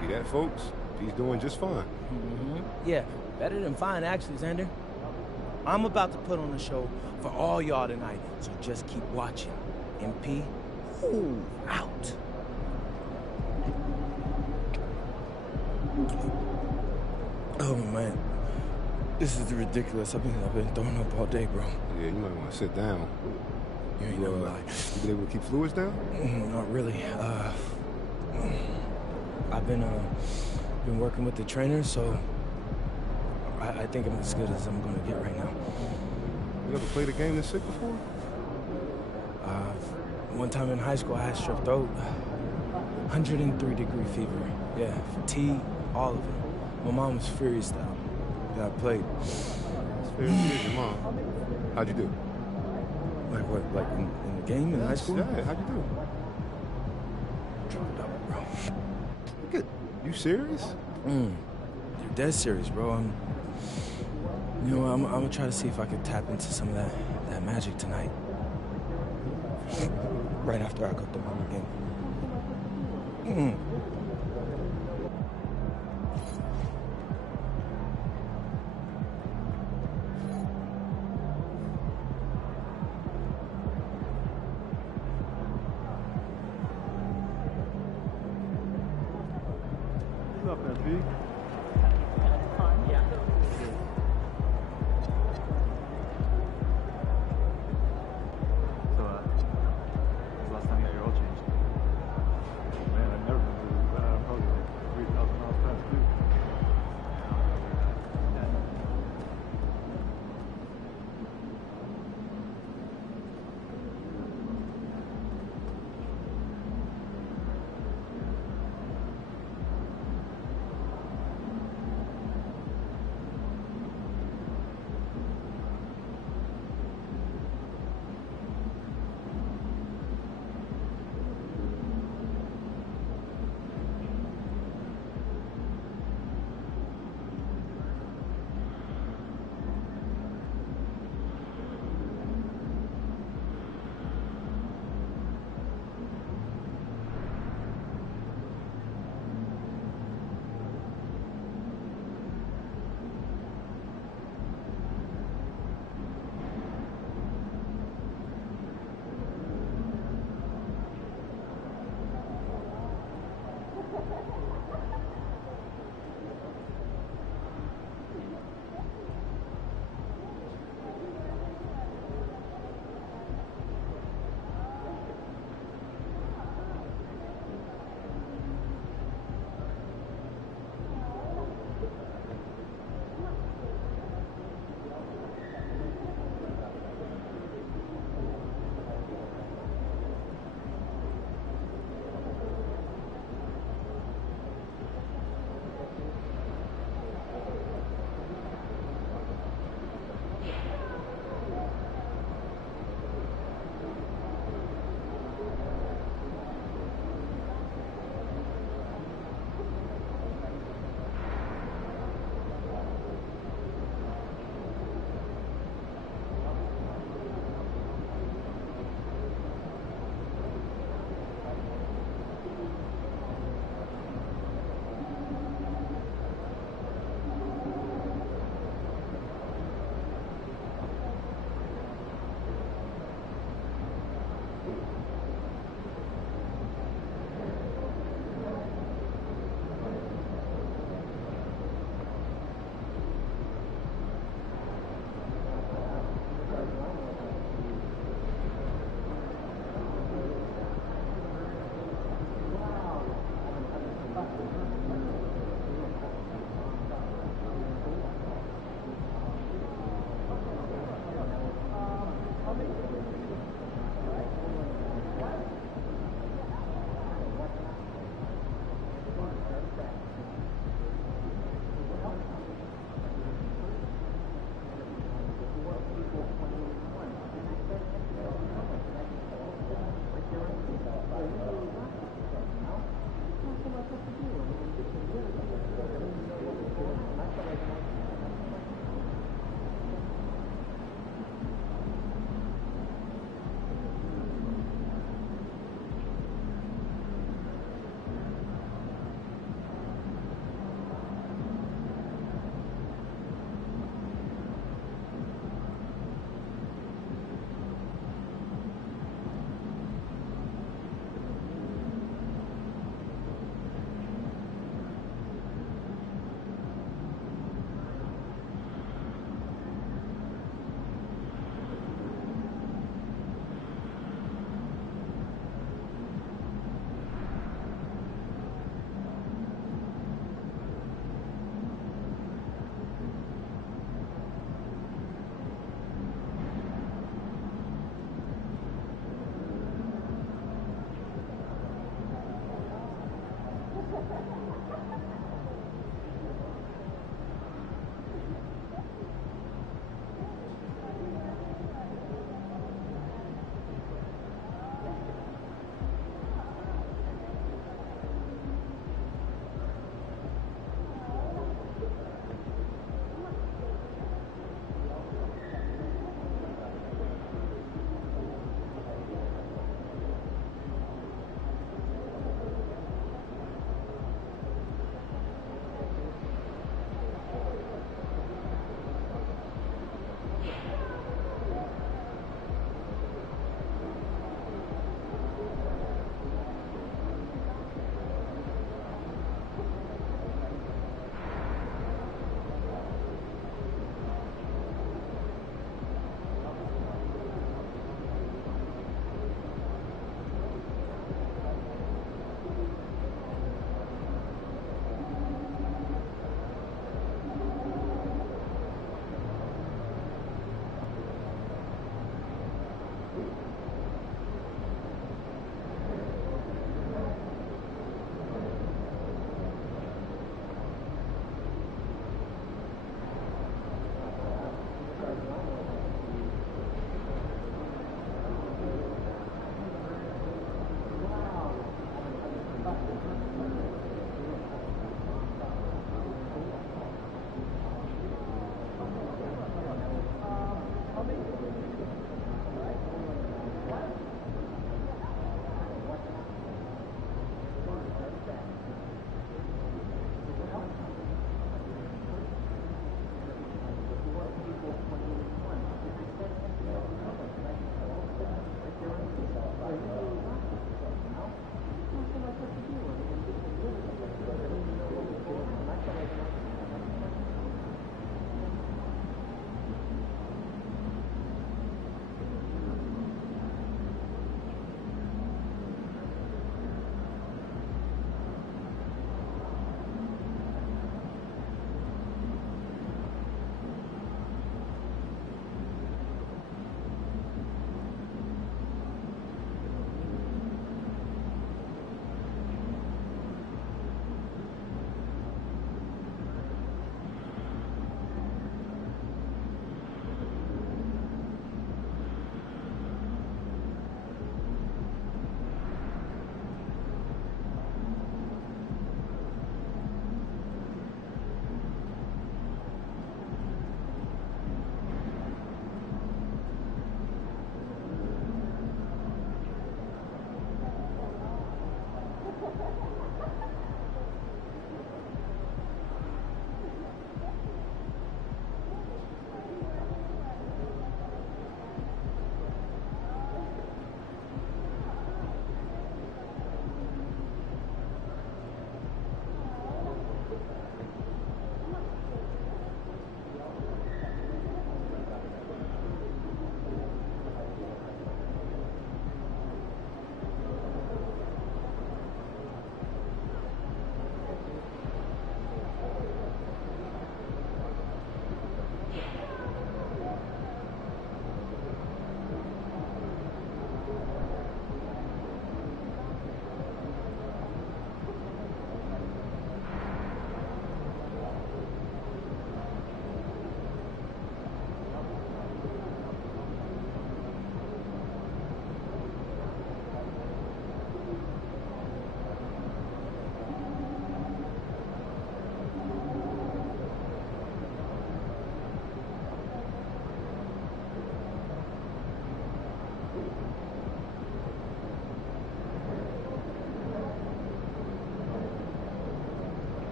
See that, folks? He's doing just fine. Yeah, better than fine, actually, Xander. I'm about to put on a show for all y'all tonight, so just keep watching. MP, ooh, out. Oh, man. This is ridiculous. I've been throwing up all day, bro. Yeah, you might want to sit down. You ain't never lied. You been able to keep fluids down? Not really. I've been working with the trainer, so I think I'm as good as I'm gonna get right now. You ever played a game this sick before? One time in high school, I had strep throat, 103-degree fever. Yeah, fatigue, all of it. My mom was furious that I played. It's fair to see your mom. How'd you do? Like what? Like in the game in high school? Yeah, how'd you do? Dropped out, bro. Look at you serious? You're dead serious, bro. You know, I'm gonna try to see if I can tap into some of that magic tonight. Right after I got the ball again. What's up, MP? Yeah. So, last time you got your oil changed? Man, I've never been to that. Probably like 3,000 miles past due.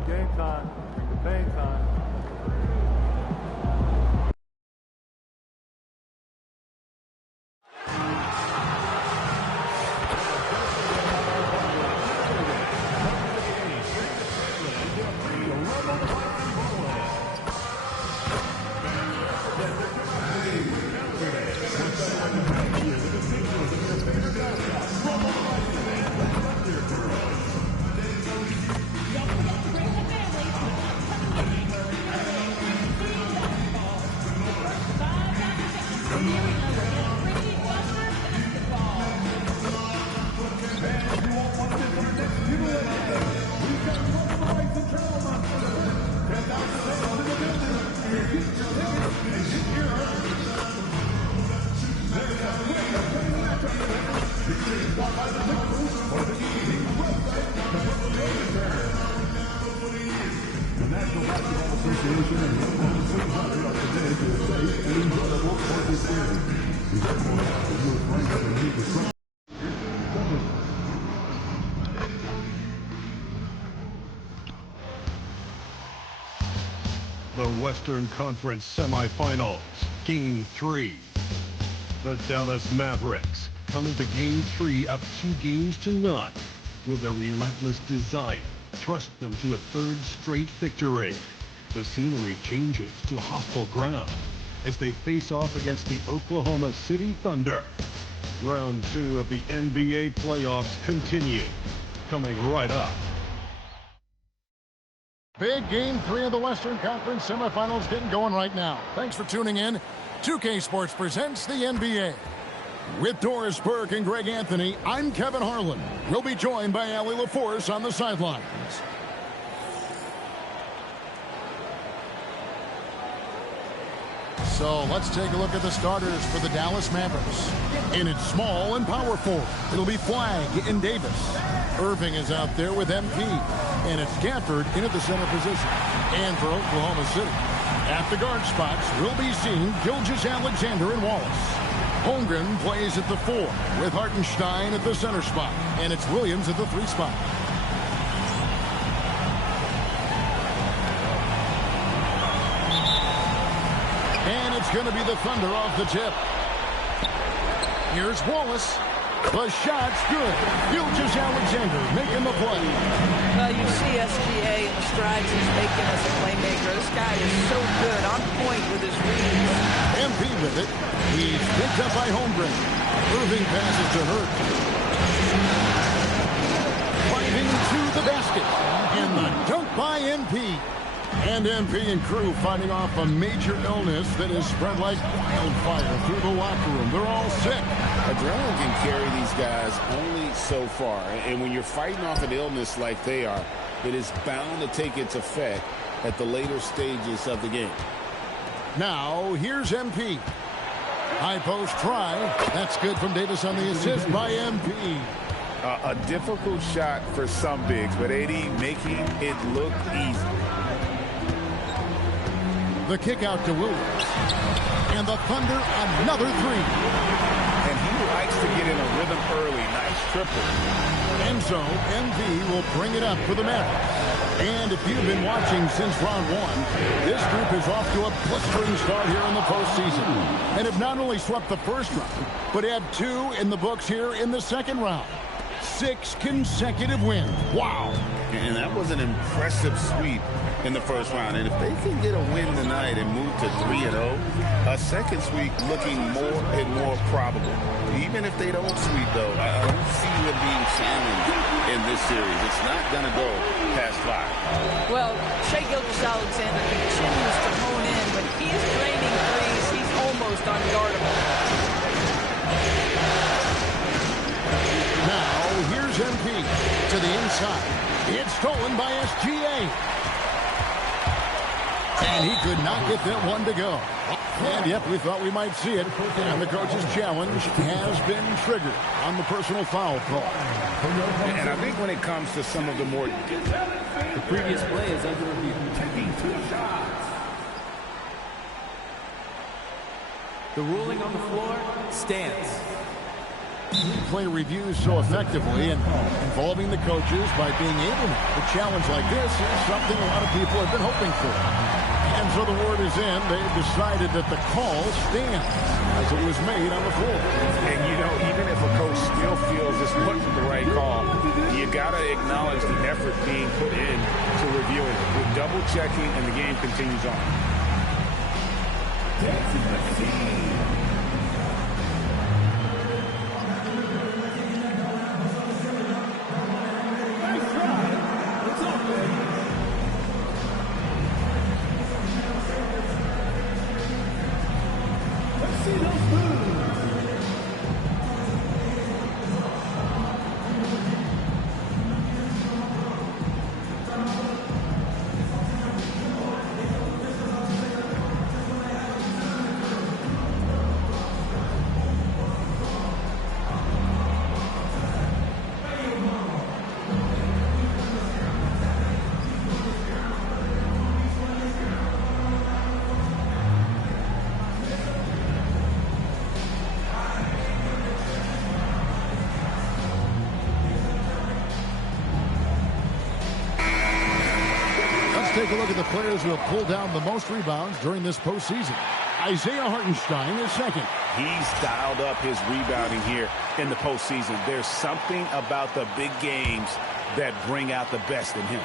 on, game time. Bring the pain time. The Western Conference semifinals, Game 3. The Dallas Mavericks come into Game 3 up 2-0 with a relentless desire thrust them to a third straight victory. The scenery changes to hostile ground as they face off against the Oklahoma City Thunder. Round 2 of the NBA playoffs continue, coming right up. Big Game 3 of the Western Conference semifinals getting going right now. Thanks for tuning in. 2K Sports presents the NBA. With Doris Burke and Greg Anthony, I'm Kevin Harlan. We'll be joined by Allie LaForce on the sidelines. So let's take a look at the starters for the Dallas Mavericks. In its small and power forward, it'll be Flagg and Davis. Irving is out there with MP. And it's Gafford in at the center position. And for Oklahoma City, at the guard spots, we'll be seeing Gilgeous-Alexander and Wallace. Holmgren plays at the 4 with Hartenstein at the center spot. And it's Williams at the 3 spot. And it's going to be the Thunder off the tip. Here's Wallace. The shot's good. Gilgeous-Alexander making the play. Well, you see SGA and the strides he's making as a playmaker. This guy is so good, on point with his reads. MP with it. He's picked up by Holmgren. Irving passes to Hurt. Driving to the basket. And the dunk by MP. And MP and crew fighting off a major illness that has spread like wildfire through the locker room. They're all sick. Adrenaline can carry these guys only so far. And when you're fighting off an illness like they are, it is bound to take its effect at the later stages of the game. Now, here's MP. High post try. That's good from Davis on the assist by MP. A difficult shot for some bigs, but AD making it look easy. The kick out to Williams. And the Thunder, another 3. And he likes to get in a rhythm early. Nice triple. And so, MP will bring it up for the Mavericks. And if you've been watching since round 1, this group is off to a blistering start here in the postseason. And have not only swept the first round, but have 2 in the books here in the second round. 6 consecutive wins. Wow. And that was an impressive sweep in the first round. And if they can get a win tonight and move to 3-0, a second sweep looking more and more probable. Even if they don't sweep, though, I don't see them being challenged in this series. It's not going to go past 5. Well, Shai Gilgeous-Alexander continues to hone in, but he's draining threes. He's almost unguardable. Now, here's MP to the inside. It's stolen by SGA. And he could not get that one to go. And yep, we thought we might see it. And the coach's challenge has been triggered on the personal foul call. And I think when it comes to some of the more... The previous play is under review. Taking 2 shots. The ruling on the floor stands. play reviews so effectively and involving the coaches by being able to challenge like this is something a lot of people have been hoping for. And so the word is in. They've decided that the call stands as it was made on the floor. And, you know, even if a coach still feels this wasn't the right call, you got to acknowledge the effort being put in to reviewing it. With double-checking, and the game continues on. Take a look at the players who have pulled down the most rebounds during this postseason. Isaiah Hartenstein is second. He's dialed up his rebounding here in the postseason. There's something about the big games that bring out the best in him.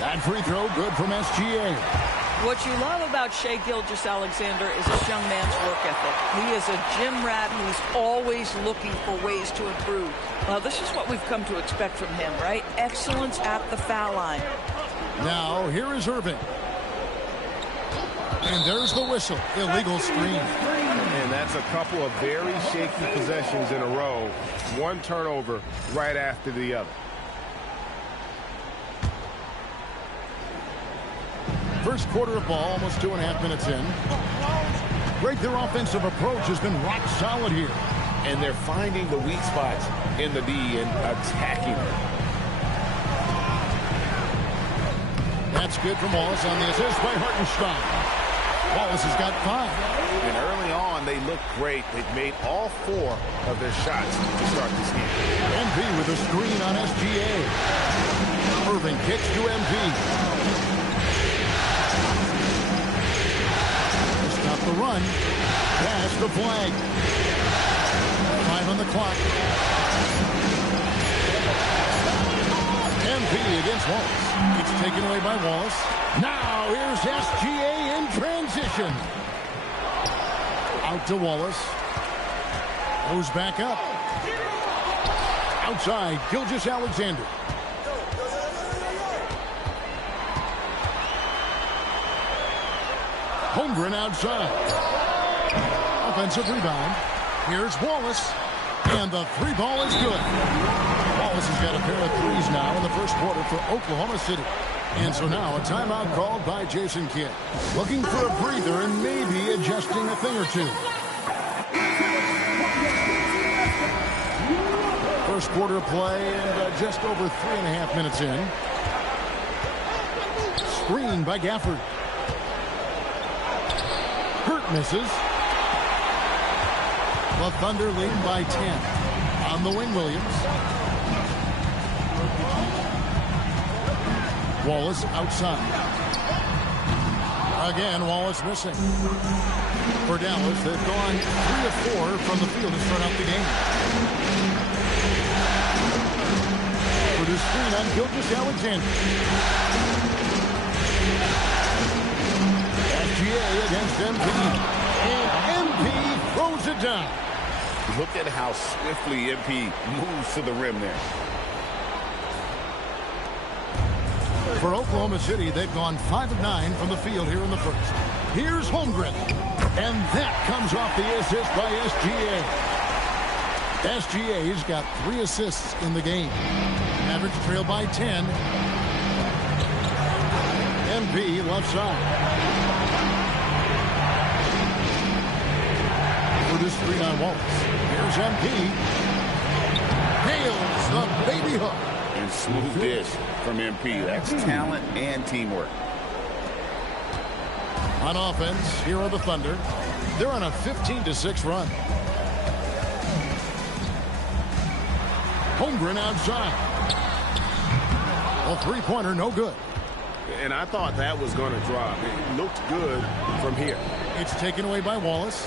That free throw good from SGA. What you love about Shai Gilgeous-Alexander is this young man's work ethic. He is a gym rat who's always looking for ways to improve. Well, this is what we've come to expect from him, right? Excellence at the foul line. Now, here is Irving. And there's the whistle. Illegal screen. And that's a couple of very shaky possessions in a row. One turnover right after the other. First quarter of ball, almost 2.5 minutes in. Greg, their offensive approach has been rock solid here. And they're finding the weak spots in the D and attacking them. That's good from Wallace on the assist by Hartenstein. Wallace has got 5. And early on, they look great. They've made all 4 of their shots to start this game. MP with a screen on SGA. Irving kicks to MP. Stop the run. Pass the flag. 5 on the clock. MP against Wallace. It's taken away by Wallace. Now here's SGA in transition. Out to Wallace. Goes back up. Outside, Gilgeous-Alexander. Holmgren outside. Offensive rebound. Here's Wallace. And the 3 ball is good. Wallace has got a pair of 3s now in the first quarter for Oklahoma City. And so now a timeout called by Jason Kidd. Looking for a breather and maybe adjusting a thing or two. First quarter play and just over 3.5 minutes in. Screen by Gafford. Hurt misses. The Thunder lead by 10. On the wing, Williams. Wallace outside. Again, Wallace missing. For Dallas, they've gone 3 of 4 from the field to start out the game. For the screen on Gilgeous-Alexander. SGA against MP. And MP throws it down. Look at how swiftly MP moves to the rim there. For Oklahoma City, they've gone 5 of 9 from the field here in the first. Here's Holmgren. And that comes off the assist by SGA. SGA's got 3 assists in the game. Mavericks trail by 10. MP left side. For this 3-9 Wallace. Here's MP. Nails the baby hook. And smooth dish from MP. That's talent and teamwork. On offense, here are the Thunder. They're on a 15-6 run. Holmgren outside. A three-pointer, no good. And I thought that was going to drop. It looked good from here. It's taken away by Wallace.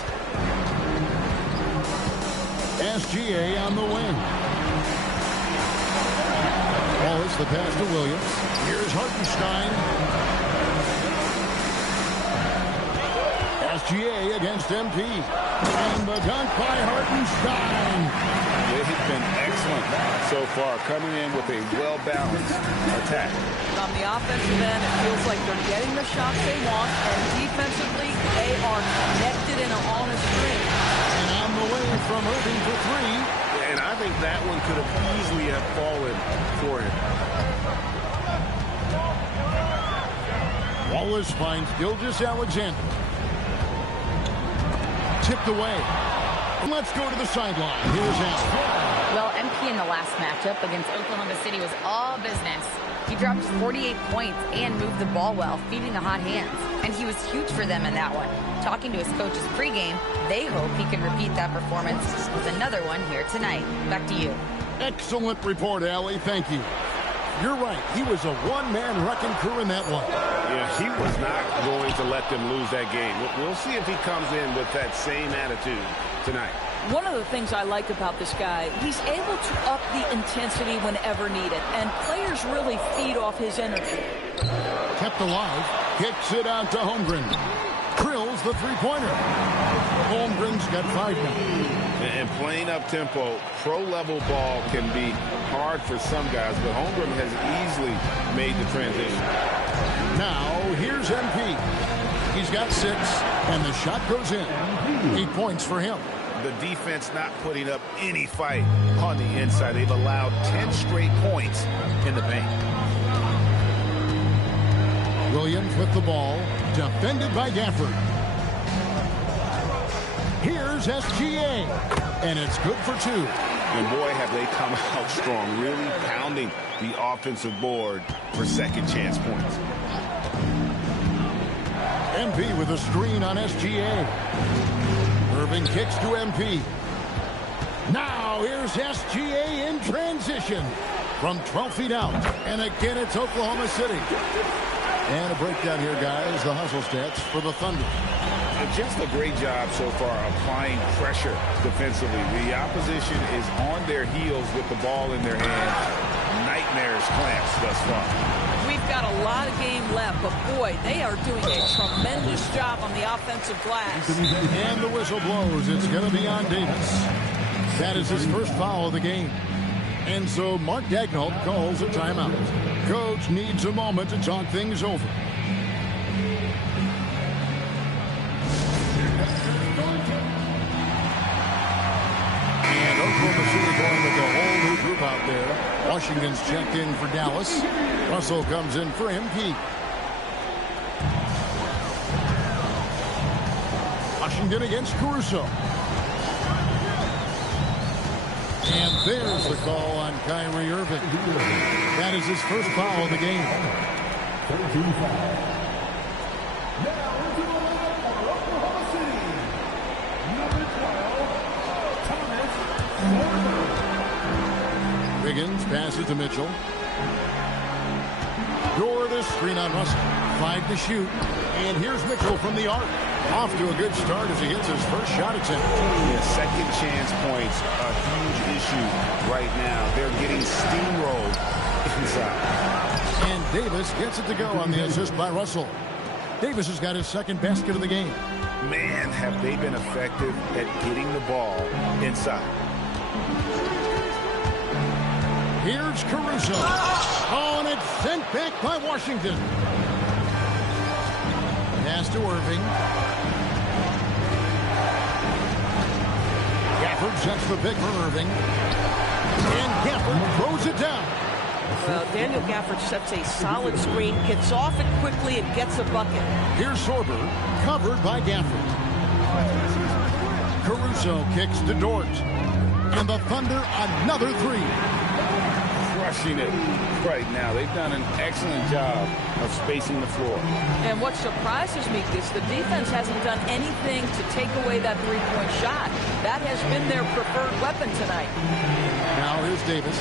SGA on the wing. Wallace, the pass to Williams. Here's Hartenstein. SGA against MP. And the dunk by Hartenstein. They've been excellent so far, coming in with a well-balanced attack. On the offensive end, it feels like they're getting the shots they want, and defensively, they are connected and are on a string. And on the way from Irving for three. And I think that one could have easily have fallen for him. Wallace finds Gilgeous-Alexander. Tipped away. Let's go to the sideline. Here's Allen. Well, MP in the last matchup against Oklahoma City was all business. He dropped 48 points and moved the ball well, feeding the hot hands. And he was huge for them in that one. Talking to his coaches pregame, they hope he can repeat that performance with another one here tonight. Back to you. Excellent report, Allie. Thank you. You're right. He was a one-man wrecking crew in that one. Yeah, he was not going to let them lose that game. We'll see if he comes in with that same attitude tonight. One of the things I like about this guy, he's able to up the intensity whenever needed, and players really feed off his energy. Kept alive, kicks it out to Holmgren. Drills the three-pointer. Holmgren's got 5 now. And playing up-tempo, pro-level ball can be hard for some guys, but Holmgren has easily made the transition. Now, here's MP. He's got 6, and the shot goes in. 8 points for him. The defense not putting up any fight on the inside. They've allowed 10 straight points in the paint. Williams with the ball, defended by Gafford. Here's SGA, and it's good for 2. And boy, have they come out strong, really pounding the offensive board for second chance points. MP with a screen on SGA. Irving kicks to MP. Now here's SGA in transition from 12 feet out. And again, it's Oklahoma City. And a breakdown here, guys. The hustle stats for the Thunder. Just a great job so far applying pressure defensively. The opposition is on their heels with the ball in their hands. Nightmares clamps thus far. We've got a lot of game left, but boy, they are doing a tremendous job on the offensive glass. And the whistle blows. It's going to be on Davis. That is his first foul of the game. And so Mark Daigneault calls a timeout. Coach needs a moment to talk things over. And Oklahoma City going with a whole new group out there. Washington's checked in for Dallas. Russell comes in for MP. Washington against Caruso. And there's the call on Kyrie Irving. That is his first foul of the game. 13 foul. Now into the lineup for Oklahoma City. Number 12, Thomas. Wiggins passes to Mitchell. Door the screen on Russell. 5 to shoot. And here's Mitchell from the arc. Off to a good start as he hits his first shot attempt. Yeah, second chance points, a huge issue right now. They're getting steamrolled inside. And Davis gets it to go on the assist by Russell. Davis has got his second basket of the game. Man, have they been effective at getting the ball inside. Here's Caruso. Oh, and it's sent back by Washington. Pass to Irving. Gafford sets the pick for Irving. And Gafford throws it down. Well, Daniel Gafford sets a solid screen, gets off it quickly, and gets a bucket. Here's Sorber, covered by Gafford. Caruso kicks to Dort. And the Thunder another 3. crushing it right now. They've done an excellent job of spacing the floor. And what surprises me is the defense hasn't done anything to take away that three-point shot. That has been their preferred weapon tonight. Now here's Davis.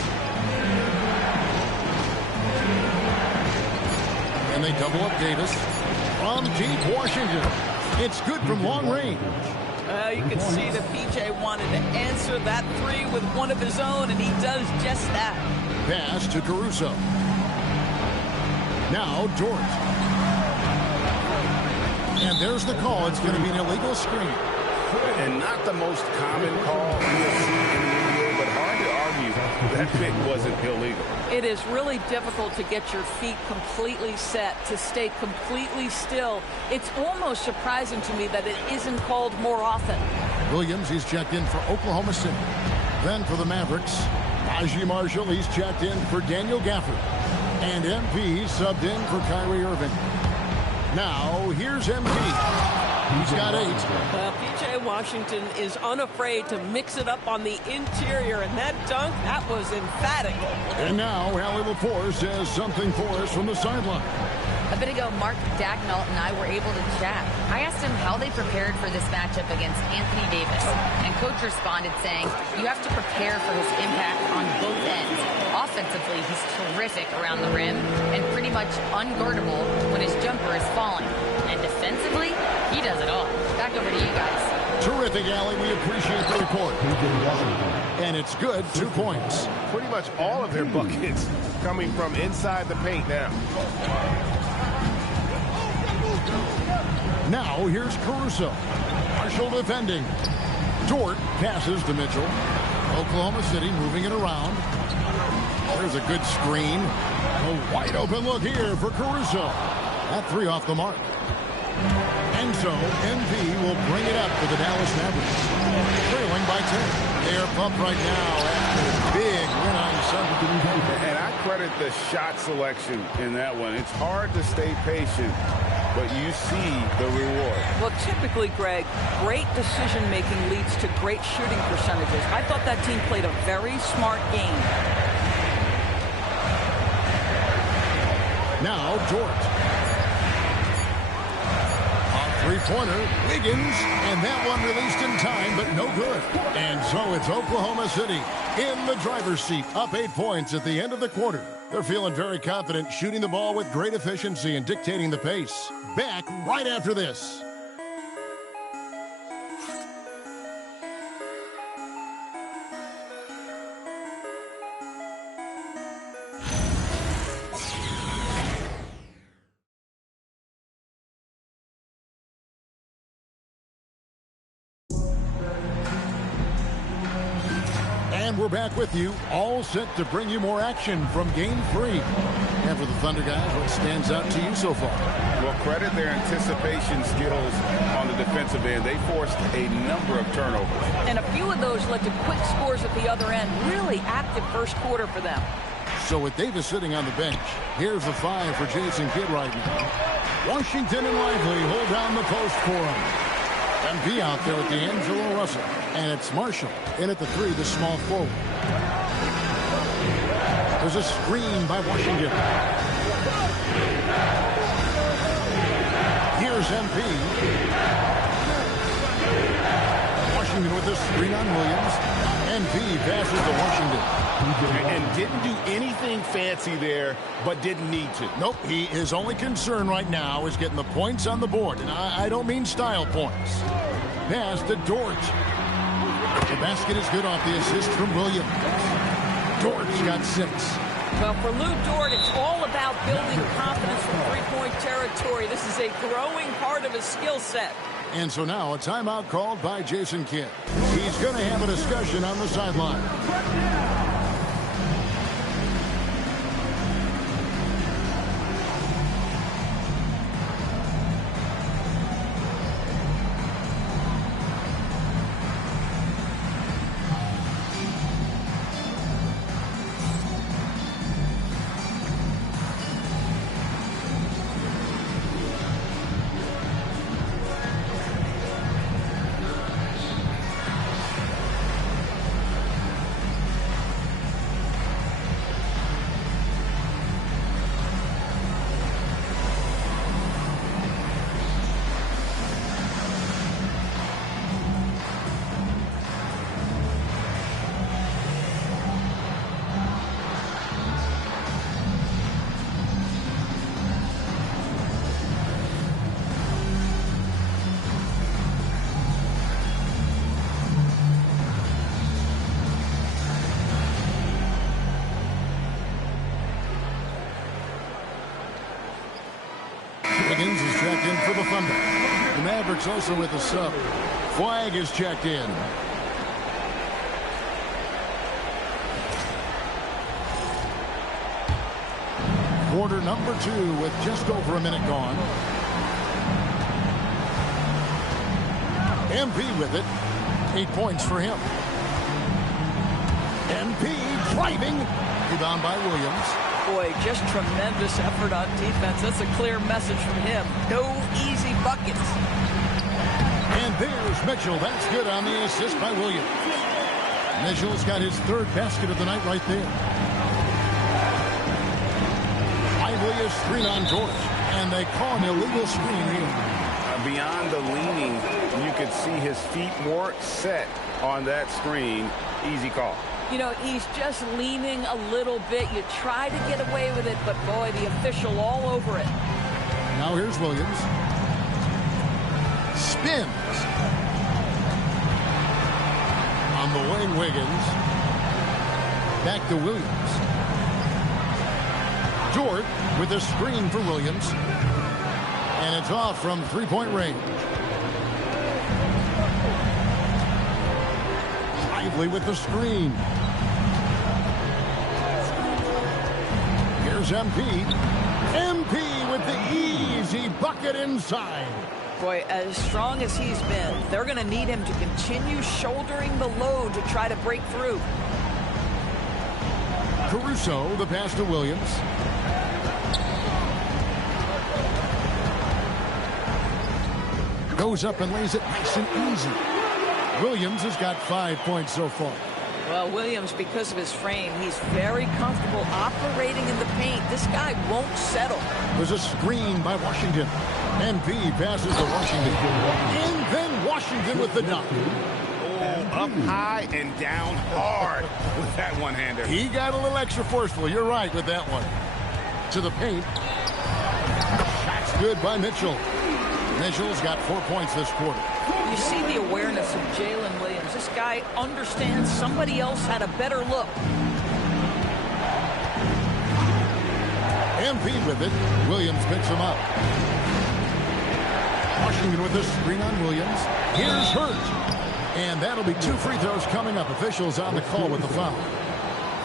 And they double up Davis. From deep Washington. It's good from long range. You can see that PJ wanted to answer that three with one of his own, and he does just that. Pass to Caruso. Now Dort. And there's the call. It's going to be an illegal screen. And not the most common call we have seen in the NBA, but hard to argue that pick wasn't illegal. It is really difficult to get your feet completely set, to stay completely still. It's almost surprising to me that it isn't called more often. Williams, he's checked in for Oklahoma City. Then for the Mavericks, Najee Marshall, he's checked in for Daniel Gafford. And MP subbed in for Kyrie Irving. Now, here's MP. He's got 8. PJ Washington is unafraid to mix it up on the interior, and that dunk, that was emphatic. And now, Allie LaForce says something for us from the sideline. A bit ago, Mark Dagnall and I were able to chat. I asked him how they prepared for this matchup against Anthony Davis, and Coach responded saying, you have to prepare for his impact on both ends. Offensively, he's terrific around the rim and pretty much unguardable when his jumper is falling. And defensively, he does it all. Back over to you guys. Terrific, Allie. We appreciate the report. And it's good. 2 points. Pretty much all of their buckets coming from inside the paint now. Now, here's Caruso. Marshall defending. Dort passes to Mitchell. Oklahoma City moving it around. There's a good screen. A wide open look here for Caruso. That 3 off the mark. And so, MP will bring it up for the Dallas Mavericks. Trailing by 10. They are pumped right now after a big win on Sunday. And I credit the shot selection in that one. It's hard to stay patient, but you see the reward. Well, typically, Greg, great decision-making leads to great shooting percentages. I thought that team played a very smart game. Now, Dort. Three-pointer, Wiggins, and that one released in time, but no good. And so it's Oklahoma City in the driver's seat, up 8 points at the end of the quarter. They're feeling very confident, shooting the ball with great efficiency and dictating the pace. Back right after this. And we're back with you, all set to bring you more action from Game 3. And for the Thunder guys, what stands out to you so far? Well, credit their anticipation skills on the defensive end. They forced a number of turnovers. And a few of those led to quick scores at the other end. Really active first quarter for them. So with Davis sitting on the bench, here's the 5 for Jason Kidd right now. Washington and Lively hold down the post for him. MP out there with D'Angelo Russell. And it's Marshall in at the 3, the small forward. There's a screen by Washington. Here's MP. Washington with the screen on Williams. MP passes to Washington. And didn't do anything fancy there, but didn't need to. Nope, his only concern right now is getting the points on the board. And I don't mean style points. Pass to Dort. The basket is good off the assist from Williams. Dort's got 6. Well, for Lou Dort, it's all about building confidence from three-point territory. This is a growing part of his skill set. And so now a timeout called by Jason Kidd. He's going to have a discussion on the sideline. checked in for the Thunder. The Mavericks also with a sub. Flag is checked in. Quarter number 2 with just over a minute gone. MP with it. 8 points for him. MP driving. Rebound by Williams. Boy, just tremendous effort on defense. That's a clear message from him. No easy buckets. And there's Mitchell. That's good on the assist by Williams. Mitchell's got his 3rd basket of the night right there. Lively a screen on George. And they call an illegal screen here. Beyond the leaning, you could see his feet weren't set on that screen. Easy call. You know, he's just leaning a little bit. You try to get away with it, but boy, the official all over it. Now here's Williams. Spins. On the wing, Wiggins. Back to Williams. George with a screen for Williams. And it's off from 3-point range. Lively with the screen. Here's MP. MP with the easy bucket inside. Boy, as strong as he's been, they're going to need him to continue shouldering the load to try to break through. Caruso, the pass to Williams. Goes up and lays it nice and easy. Williams has got 5 points so far. Well, Williams, because of his frame, he's very comfortable operating in the paint. This guy won't settle. There's a screen by Washington. MP passes to Washington. And then Washington with the dunk. Up high and down hard with that one-hander. He got a little extra forceful. You're right with that one. To the paint. Shot's good by Mitchell. Mitchell's got 4 points this quarter. You see the awareness of Jalen Williams. This guy understands somebody else had a better look. MP with it. Williams picks him up. Washington with the screen on Williams. Here's Hurt. And that'll be 2 free throws coming up. Officials on the call with the foul.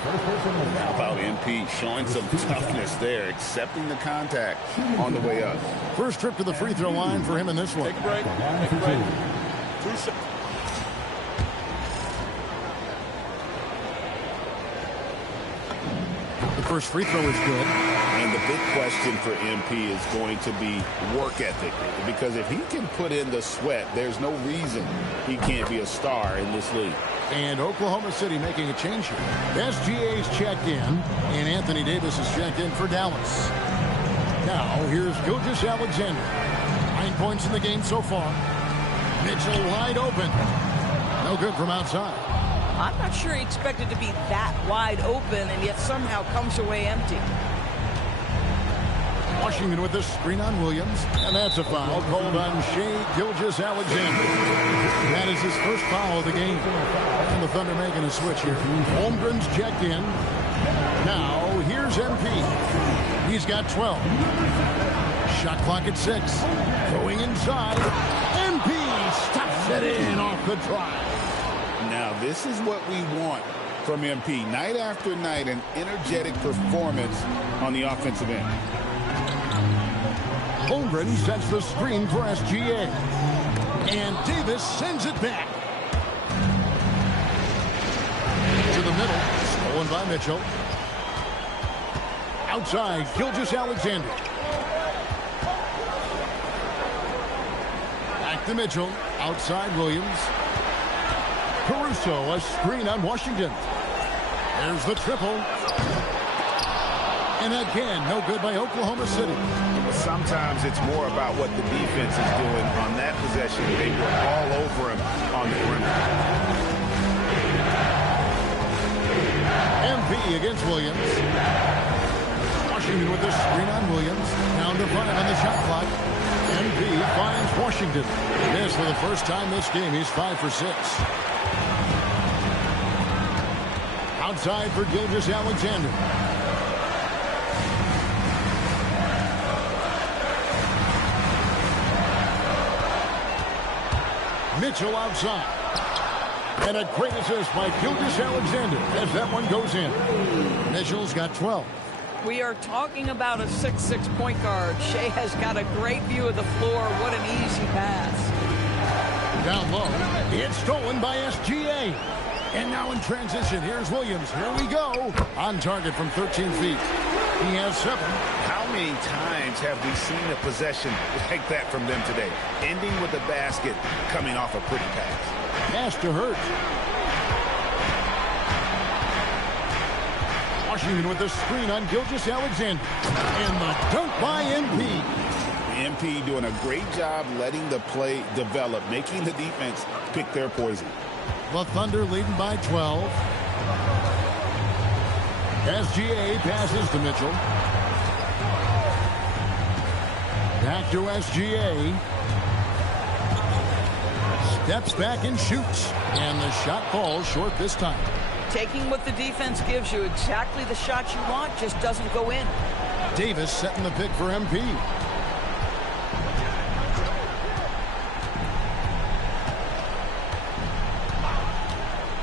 How about MP showing some toughness there, accepting the contact on the way up. First trip to the free throw line for him in this one. Take a break. Take a break. The first free throw is good. And the big question for MP is going to be work ethic. Because if he can put in the sweat, there's no reason he can't be a star in this league. And Oklahoma City making a change here. SGA's checked in, and Anthony Davis is checked in for Dallas. Now, here's Gilgeous-Alexander. 9 points in the game so far. Mitchell wide open. No good from outside. I'm not sure he expected to be that wide open, and yet somehow comes away empty. Washington with the screen on Williams, and that's a foul called on Shai Gilgeous-Alexander. That is his first foul of the game. And the Thunder making a switch here. Holmgren's checked in. Now, here's MP. He's got 12. Shot clock at 6. Going inside. MP stops it in off the drive. Now, this is what we want from MP. Night after night, an energetic performance on the offensive end. Holmgren sets the screen for SGA. And Davis sends it back. To the middle. Stolen by Mitchell. Outside, Gilgeous-Alexander. Back to Mitchell. Outside, Williams. Caruso, a screen on Washington. There's the triple. And again, no good by Oklahoma City. Sometimes it's more about what the defense is doing on that possession. They were all over him on the perimeter. MP against Williams. Washington with the screen on Williams. Down to 5 on the shot clock. MP finds Washington. This for the first time this game. He's 5 for 6. Outside for Gilgeous-Alexander. Mitchell outside. And a great assist by Gilgeous-Alexander as that one goes in. Mitchell's got 12. We are talking about a 6'6" point guard. Shea has got a great view of the floor. What an easy pass. Down low. It's stolen by SGA. And now in transition, here's Williams. Here we go. On target from 13 feet. He has 7. How many times have we seen a possession like that from them today? Ending with a basket, coming off a pretty pass. Pass to Hurt. Washington with the screen on Gilgeous-Alexander. And the dunk by MP. MP doing a great job letting the play develop, making the defense pick their poison. The Thunder leading by 12. SGA passes to Mitchell. Back to SGA. Steps back and shoots. And the shot falls short this time. Taking what the defense gives you, exactly the shot you want, just doesn't go in. Davis setting the pick for MP.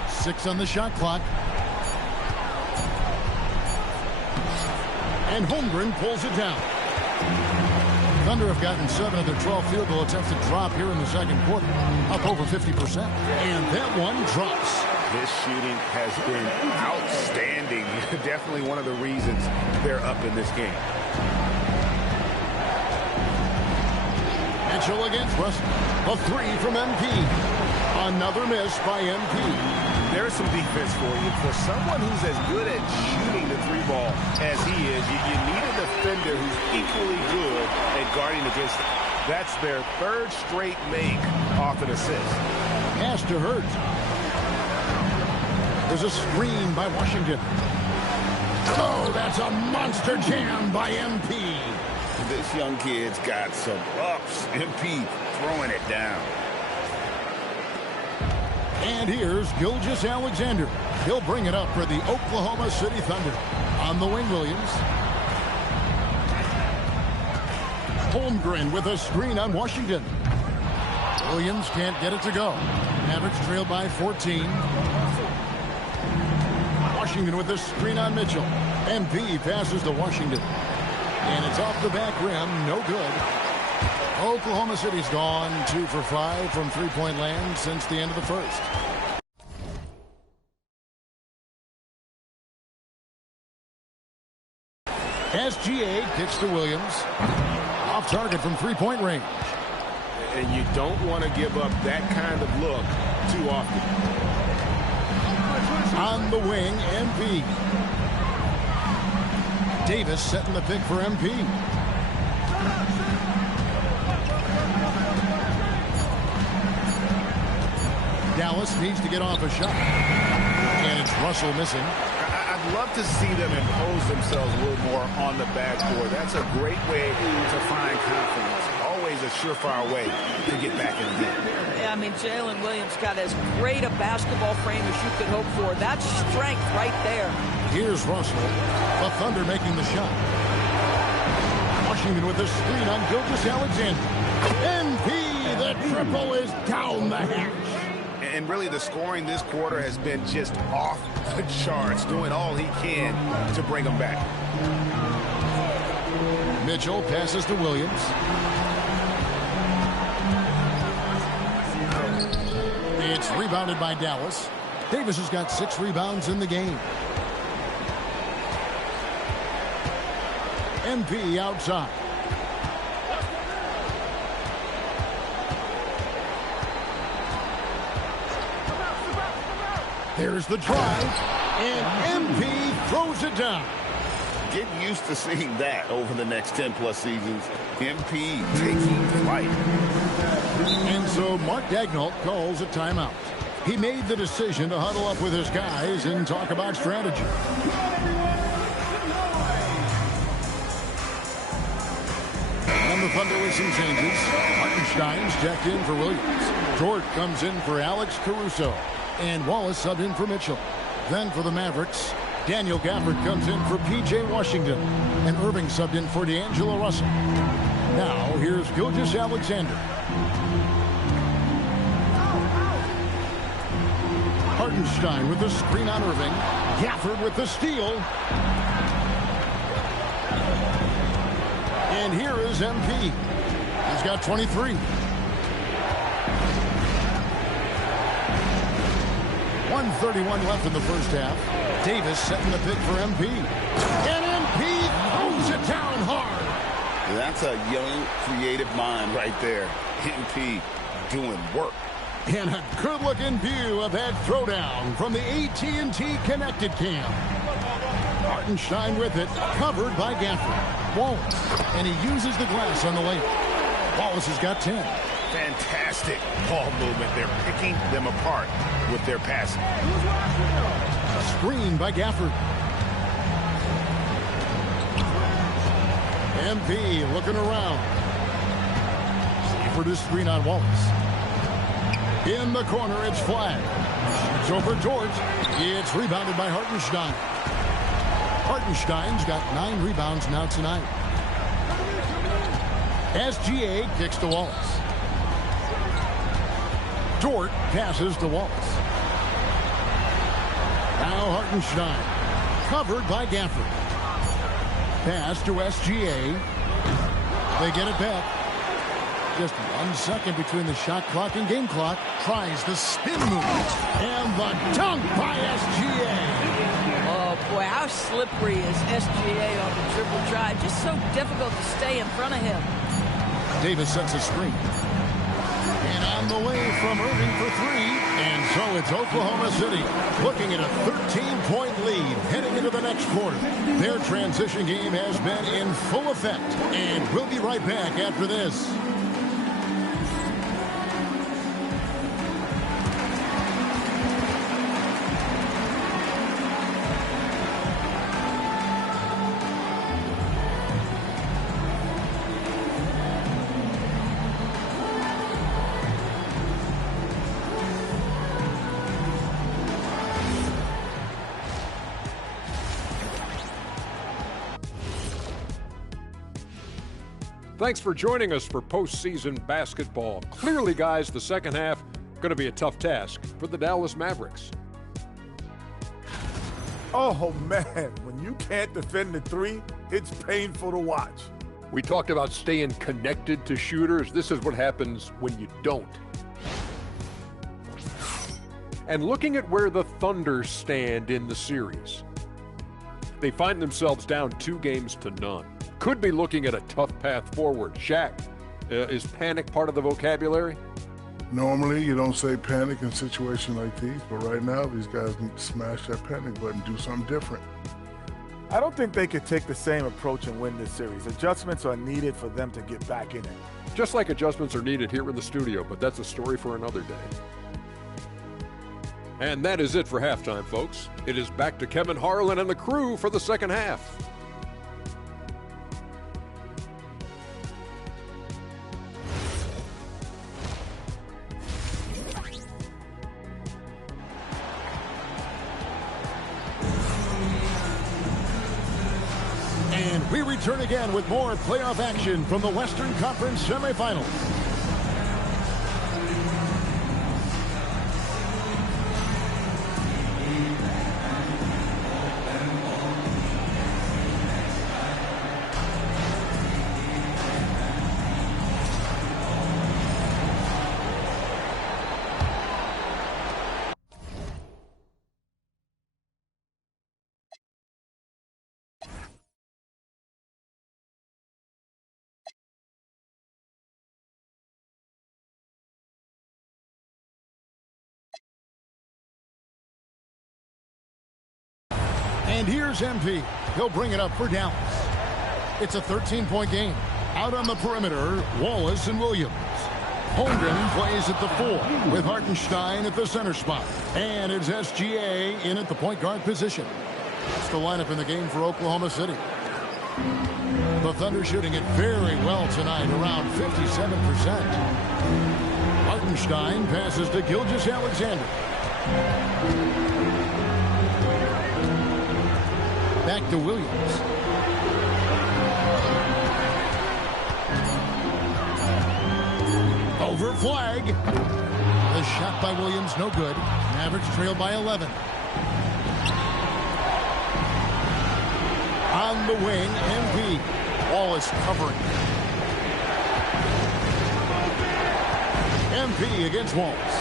Six on the shot clock. And Holmgren pulls it down. Thunder have gotten 7 of their 12 field goal attempts to drop here in the second quarter. Up over 50%. And that one drops. This shooting has been outstanding. Definitely one of the reasons they're up in this game. Mitchell against Russell. A 3 from MP. Another miss by MP. There's some defense for you. For someone who's as good at shooting the 3-ball as he is, you need a defender who's equally good at guarding against it. That's their 3rd straight make off an assist. Pass to Hurt. There's a screen by Washington. Oh, that's a monster jam by MP. This young kid's got some ups. MP throwing it down. And here's Gilgeous-Alexander. He'll bring it up for the Oklahoma City Thunder. On the wing, Williams. Holmgren with a screen on Washington. Williams can't get it to go. Mavericks trail by 14. Washington with the screen on Mitchell. MP passes to Washington. And it's off the back rim. No good. Oklahoma City's gone 2 for 5 from three-point land since the end of the first. SGA kicks to Williams. Off target from three-point range. And you don't want to give up that kind of look too often. On the wing, MP. Davis setting the pick for MP. Dallas needs to get off a shot. And it's Russell missing. I'd love to see them impose themselves a little more on the backboard. That's a great way to find confidence. Always a surefire way to get back in the game. Yeah, I mean, Jalen Williams got as great a basketball frame as you could hope for. That's strength right there. Here's Russell. The Thunder making the shot. Washington with the screen on Gilgeous-Alexander. MP, the triple is down the hatch. And really, the scoring this quarter has been just off the charts, doing all he can to bring them back. Mitchell passes to Williams. It's rebounded by Dallas. Davis has got 6 rebounds in the game. MP outside. There's the drive, and MP throws it down. Get used to seeing that over the next 10-plus seasons. MP taking flight. And so Mark Daigneault calls a timeout. He made the decision to huddle up with his guys and talk about strategy. And the Thunder with some changes. Hartenstein's checked in for Williams. Dort comes in for Alex Caruso. And Wallace subbed in for Mitchell. Then for the Mavericks, Daniel Gafford comes in for P.J. Washington. And Irving subbed in for D'Angelo Russell. Now here's Gilgeous-Alexander. Hartenstein with the screen on Irving. Gafford with the steal. And here is MP. He's got 23. 1:31 left in the first half. Davis setting the pick for MP. And MP throws it down hard. That's a young, creative mind right there. MP doing work. And a good-looking view of that throwdown from the AT&T Connected Cam. Hartenstein with it, covered by Gafford. Wallace, and he uses the glass on the layup. Wallace has got 10. Fantastic ball movement. They're picking them apart with their passing. Screen by Gafford. MP looking around. For the screen on Wallace. In the corner, it's Flag. It's over George. It's rebounded by Hartenstein. Hartenstein's got 9 rebounds now tonight. SGA kicks to Wallace. Dort passes to Wallace. Now Hartenstein. Covered by Gafford. Pass to SGA. They get it back. Just 1 second between the shot clock and game clock. Tries the spin move. And the dunk by SGA. Oh, boy, how slippery is SGA on the dribble drive. Just so difficult to stay in front of him. Davis sets a screen. And on the way from Irving for 3. And so it's Oklahoma City looking at a 13-point lead heading into the next quarter. Their transition game has been in full effect. And we'll be right back after this. Thanks for joining us for postseason basketball. Clearly, guys, the second half going to be a tough task for the Dallas Mavericks. Oh, man, when you can't defend the 3, it's painful to watch. We talked about staying connected to shooters. This is what happens when you don't. And looking at where the Thunder stand in the series, they find themselves down 2-0. Could be looking at a tough path forward. Shaq, is panic part of the vocabulary? Normally, you don't say panic in situations like these, but right now, these guys need to smash that panic button, do something different. I don't think they could take the same approach and win this series. Adjustments are needed for them to get back in it. Just like adjustments are needed here in the studio, but that's a story for another day. And that is it for halftime, folks. It is back to Kevin Harlan and the crew for the second half. We return again with more playoff action from the Western Conference semifinals. And here's MP. He'll bring it up for Dallas. It's a 13-point game. Out on the perimeter, Wallace and Williams. Holmgren plays at the 4 with Hartenstein at the center spot. And it's SGA in at the point guard position. That's the lineup in the game for Oklahoma City. The Thunder shooting it very well tonight, around 57%. Hartenstein passes to Gilgeous-Alexander. Back to Williams. Over Flag. The shot by Williams, no good. Mavericks trail by 11. On the wing, MP. Wallace covering. MP against Wallace.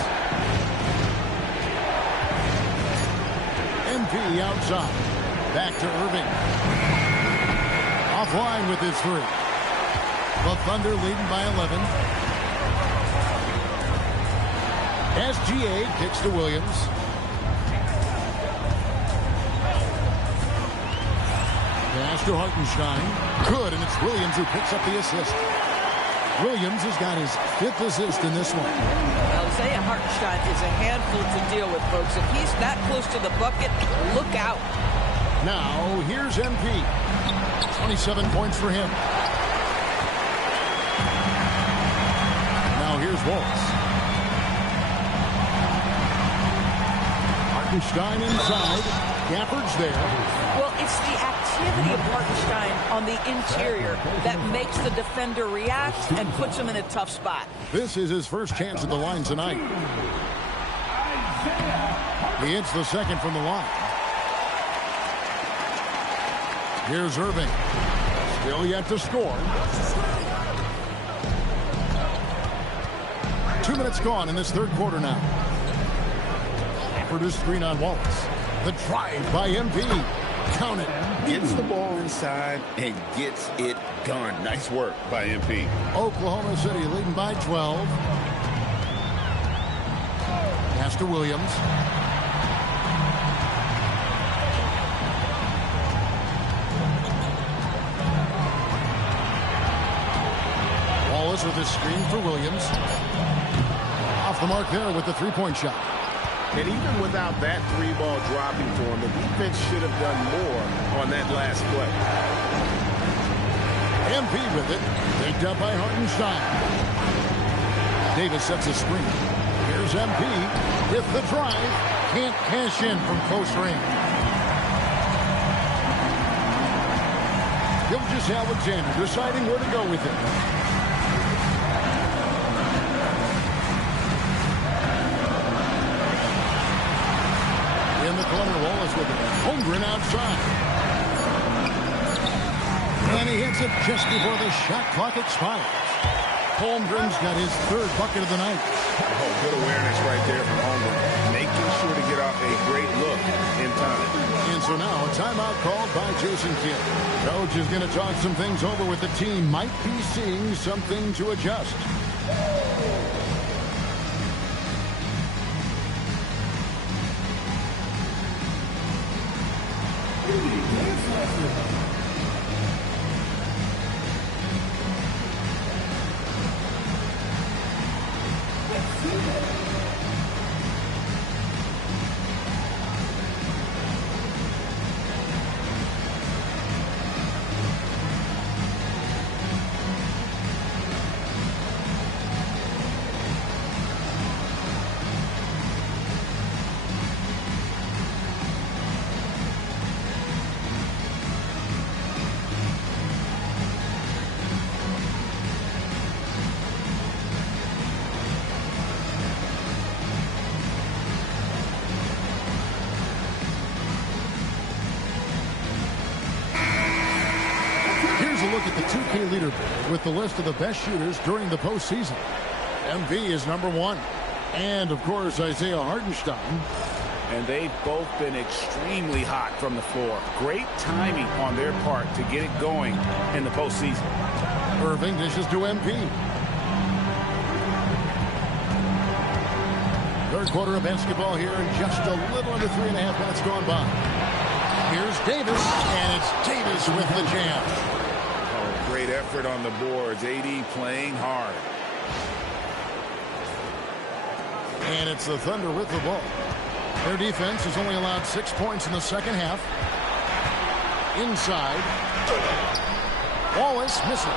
MP outside. Back to Irving. Offline with his three. The Thunder leading by 11. SGA kicks to Williams. Pass to Hartenstein. Good, and it's Williams who picks up the assist. Williams has got his 5th assist in this one. Well, Isaiah Hartenstein is a handful to deal with, folks. If he's that close to the bucket, look out. Now, here's MP. 27 points for him. Now, here's Wallace. Hartenstein inside. Gafford's there. Well, it's the activity of Hartenstein on the interior that makes the defender react and puts him in a tough spot. This is his first chance at the line tonight. He hits the second from the line. Here's Irving. Still yet to score. 2 minutes gone in this third quarter now. Produced screen on Wallace. The drive by MP. Count it. Gets the ball inside and gets it done. Nice work by MP. Oklahoma City leading by 12. Pass to Williams. Wallace with his screen for Williams. Off the mark there with the three-point shot. And even without that three ball dropping for him, the defense should have done more on that last play. MP with it. Picked up by Hartenstein. Davis sets a screen. Here's MP with the drive. Can't cash in from close range. Gilgeous Alexander deciding where to go with it. In the corner, Wallace with it. Holmgren outside. And he hits it just before the shot clock expires. Holmgren's got his 3rd bucket of the night. Oh, good awareness right there from Holmgren. Making sure to get off a great look in time. And so now a timeout called by Jason Kidd. Coach is going to talk some things over with the team. Might be seeing something to adjust. Look at the 2K leaderboard with the list of the best shooters during the postseason. MV is number 1. And, of course, Isaiah Hartenstein. And they've both been extremely hot from the floor. Great timing on their part to get it going in the postseason. Irving dishes to MP. Third quarter of basketball here and just a little under 3.5 minutes gone by. Here's Davis, and it's Davis with the jam. Great effort on the boards. AD playing hard. And it's the Thunder with the ball. Their defense has only allowed 6 points in the second half. Inside. Wallace misses.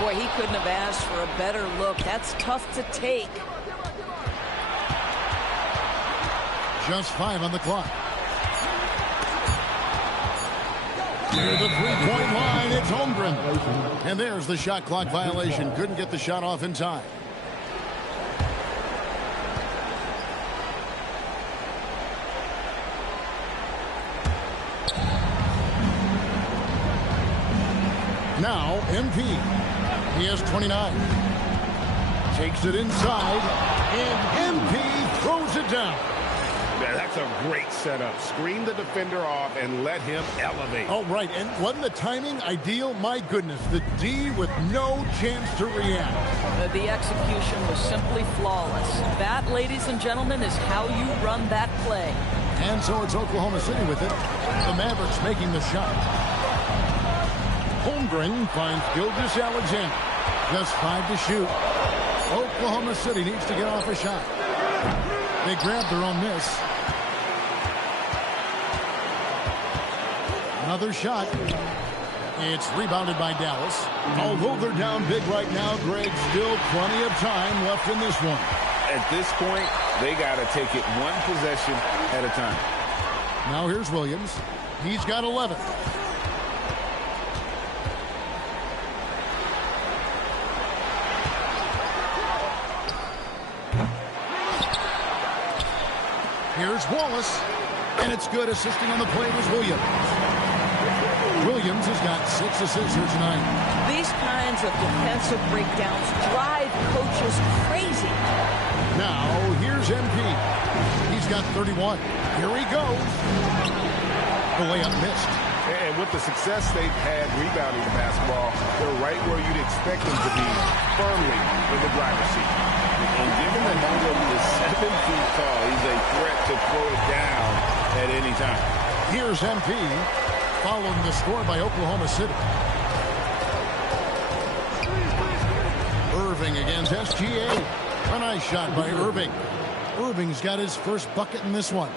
Boy, he couldn't have asked for a better look. That's tough to take. Just 5 on the clock. Near the three-point line, it's Holmgren. And there's the shot clock violation. Couldn't get the shot off in time. Now, MP. He has 29. Takes it inside, and MP throws it down. Yeah, that's a great setup. Screen the defender off and let him elevate. Oh, right. And wasn't the timing ideal? My goodness, the D with no chance to react. The execution was simply flawless. That, ladies and gentlemen, is how you run that play. And so it's Oklahoma City with it. The Mavericks making the shot. Holmgren finds Gilgeous-Alexander. Just 5 to shoot. Oklahoma City needs to get off a shot. They grabbed their own miss. Another shot. It's rebounded by Dallas. Although they're down big right now, Greg, still plenty of time left in this one. At this point, they got to take it one possession at a time. Now here's Williams. He's got 11. Here's Wallace, and it's good. Assisting on the play was Williams. Williams has got 6 assists here tonight. These kinds of defensive breakdowns drive coaches crazy. Now, here's MP. He's got 31. Here he goes. The layup missed. And with the success they've had rebounding the basketball, they're right where you'd expect them to be, firmly in the driver's seat. And given the number is 7 feet tall, he's a threat to throw it down at any time. Here's MP, following the score by Oklahoma City. Irving against SGA. A nice shot by Irving. Irving's got his first bucket in this one.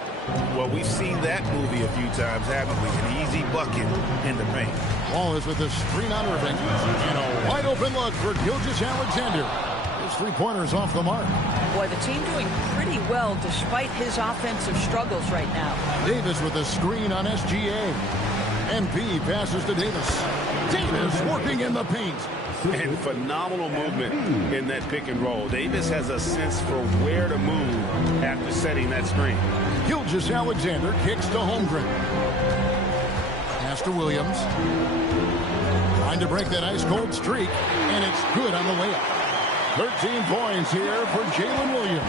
Well, we've seen that movie a few times, haven't we? An easy bucket in the paint. Wallace with a screen on Irving. And a wide open look for Gilgeous-Alexander. His three-pointers off the mark. Boy, the team doing pretty well despite his offensive struggles right now. Davis with a screen on SGA. MP passes to Davis. Davis working in the paint. And phenomenal movement in that pick and roll. Davis has a sense for where to move after setting that screen. Gilgeous-Alexander kicks to Holmgren. Pass to Williams. Trying to break that ice-cold streak, and it's good on the layup. 13 points here for Jalen Williams.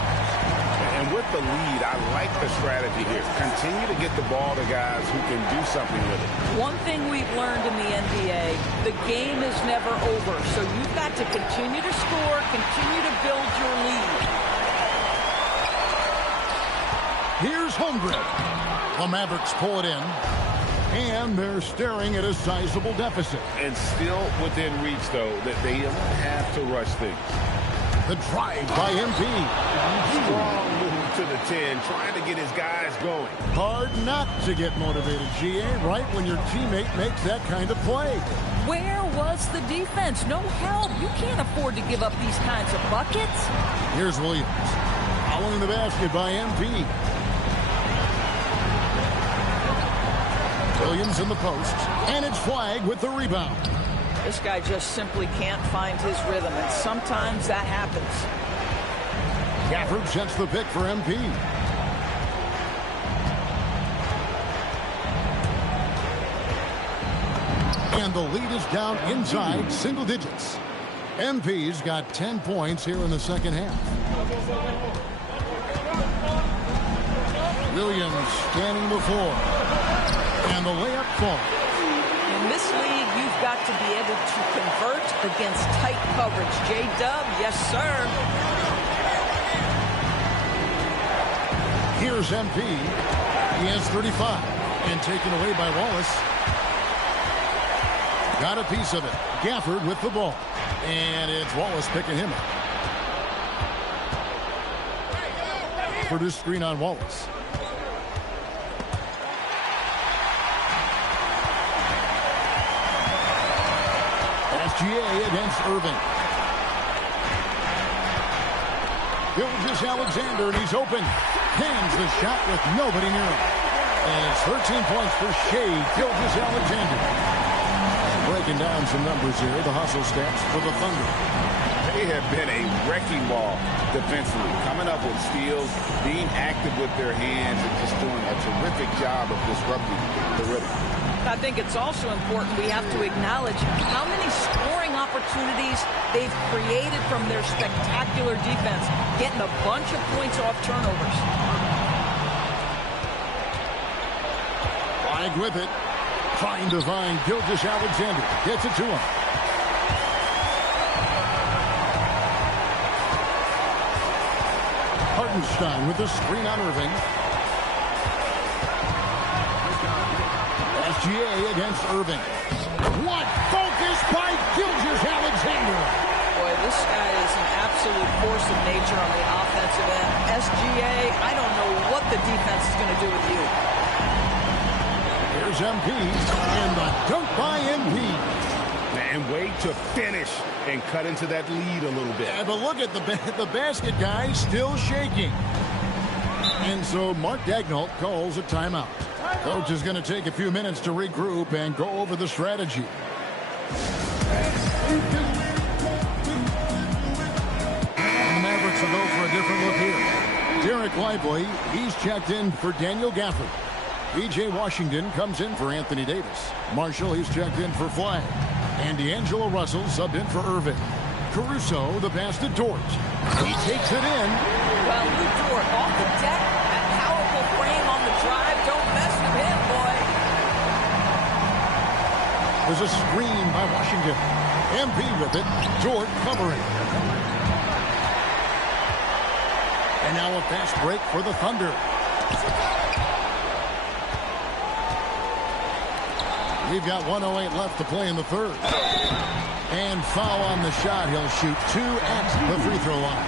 And with the lead, I like the strategy here. Continue to get the ball to guys who can do something with it. One thing we've learned in the NBA, the game is never over. So you've got to continue to score, continue to build your lead. Here's Holmgren. The Mavericks pull it in. And they're staring at a sizable deficit. And still within reach, though, that they don't have to rush things. The drive by MP. Strong move to the 10, trying to get his guys going. Hard not to get motivated, GA, right when your teammate makes that kind of play. Where was the defense? No help. You can't afford to give up these kinds of buckets. Here's Williams. Following the basket by MP. Williams in the post, and it's Flag with the rebound. This guy just simply can't find his rhythm, and sometimes that happens. Gafford sets the pick for MP. And the lead is down inside single digits. MP's got 10 points here in the second half. Williams standing before. And the layup falls. In this league, you've got to be able to convert against tight coverage. J-Dub, yes, sir. Here's MP. He has 35. And taken away by Wallace. Got a piece of it. Gafford with the ball. And it's Wallace picking him up. Produced screen on Wallace. SGA against Irving. Gilgeous-Alexander, and he's open. Hands the shot with nobody near him. And it's 13 points for Shea Gilgeous-Alexander. Breaking down some numbers here, the hustle stats for the Thunder. They have been a wrecking ball defensively, coming up with steals, being active with their hands, and just doing a terrific job of disrupting the rhythm. I think it's also important we have to acknowledge how many scoring opportunities they've created from their spectacular defense, getting a bunch of points off turnovers. Flag with it. Trying to find Gilgeous-Alexander. Gets it to him. Hartenstein with the screen on Irving. SGA against Irving. What focus by Gilgeous-Alexander. Boy, this guy is an absolute force of nature on the offensive end. SGA, I don't know what the defense is going to do with you. Here's MP, and the dunk by MP. And wait to finish and cut into that lead a little bit. Yeah, but look at the basket guy still shaking. And so Mark Daigneault calls a timeout. Coach is going to take a few minutes to regroup and go over the strategy. And the Mavericks will go for a different look here. Derek Lively, he's checked in for Daniel Gafford. B.J. Washington comes in for Anthony Davis. Marshall, he's checked in for Flag. And D'Angelo Russell subbed in for Irving. Caruso, the pass to Dort. He takes it in. Well, Lou Dort off the deck. That powerful frame on the drive. Don't mess with him, boy. There's a screen by Washington. MP with it. Dort covering. And now a fast break for the Thunder. We've got 1:08 left to play in the third. And foul on the shot. He'll shoot 2 at the free throw line.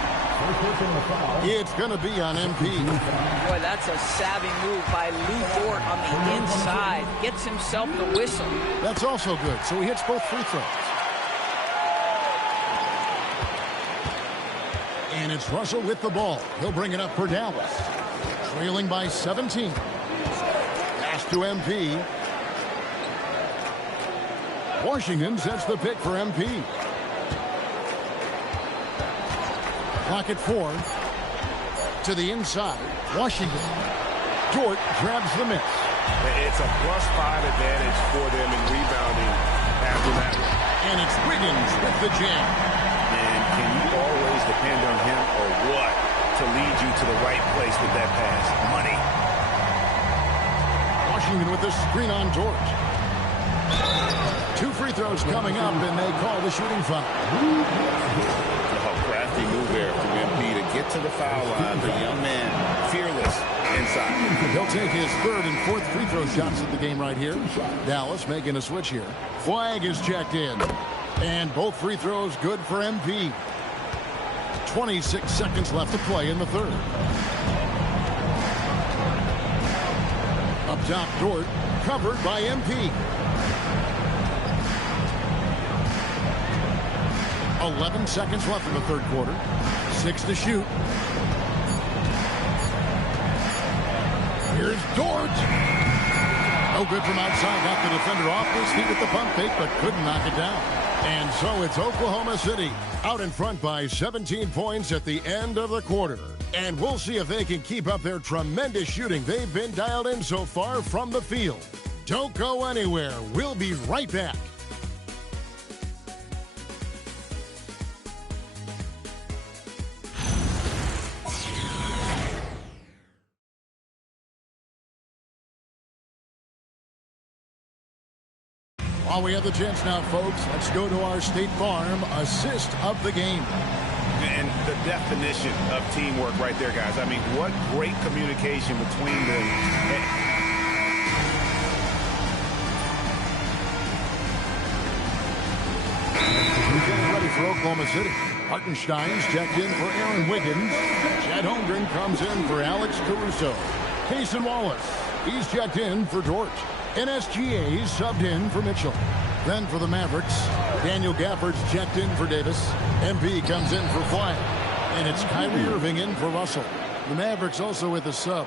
It's going to be on MP. Boy, that's a savvy move by Lou Dort on the inside. Gets himself the whistle. That's also good. So he hits both free throws. And it's Russell with the ball. He'll bring it up for Dallas. Trailing by 17. Pass to MP. Washington sets the pick for MP. Clock at 4. To the inside. Washington. Dort grabs the miss. It's a +5 advantage for them in rebounding after that one. And it's Wiggins with the jam. And can you always depend on him or what to lead you to the right place with that pass? Money. Washington with the screen on Dort. 2 free throws coming up, and they call the shooting foul. A crafty move there from MP to get to the foul line. The young man, fearless inside. He'll take his 3rd and 4th free throw shots of the game right here. Dallas making a switch here. Flag is checked in. And both free throws good for MP. 26 seconds left to play in the third. Up top, Dort, covered by MP. 11 seconds left in the third quarter. 6 to shoot. Here's Dort. No good from outside. Got the defender off his feet with the pump fake, but couldn't knock it down. And so it's Oklahoma City out in front by 17 points at the end of the quarter. And we'll see if they can keep up their tremendous shooting they've been dialed in so far from the field. Don't go anywhere. We'll be right back. While we have the chance now, folks, let's go to our State Farm assist of the game. And the definition of teamwork right there, guys. I mean, what great communication between them. Getting ready for Oklahoma City. Hartenstein's checked in for Aaron Wiggins. Chad Holmgren comes in for Alex Caruso. Cason Wallace, he's checked in for Dort. NSGA's subbed in for Mitchell. Then for the Mavericks, Daniel Gafford's checked in for Davis. MP comes in for Flag. And it's Kyrie Irving in for Russell. The Mavericks also with a sub.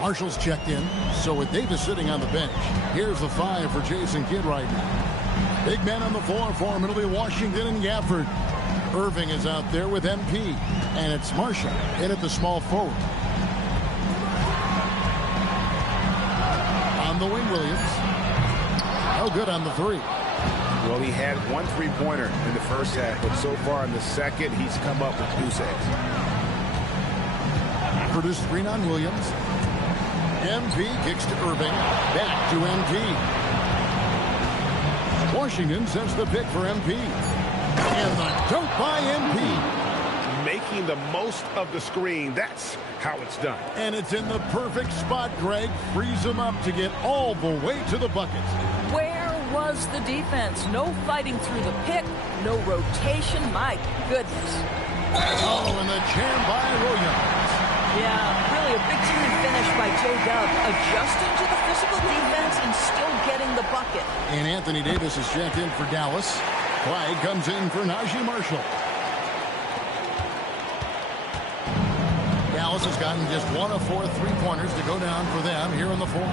Marshall's checked in. So with Davis sitting on the bench, here's the 5 for Jason Kidd right now. Big man on the floor for him. It'll be Washington and Gafford. Irving is out there with MP. And it's Marshall in at the small forward. On the wing, Williams. no good on the three. Well, he had one three-pointer in the first half, but so far in the second, he's come up with goose eggs. For the screen on Williams. MP kicks to Irving. Back to MP. Washington sends the pick for MP. And the dunk by MP. Making the most of the screen. That's how it's done. And it's in the perfect spot, Greg. Frees him up to get all the way to the bucket. Where was the defense? No fighting through the pick, no rotation. My goodness. Oh, and the jam by Williams. Yeah, really a big team finish by J-Dub, adjusting to the physical defense and still getting the bucket. And Anthony Davis is checked in for Dallas. Clyde comes in for Najee Marshall. Dallas has gotten just 1 of 4 three-pointers to go down for them here in the fourth.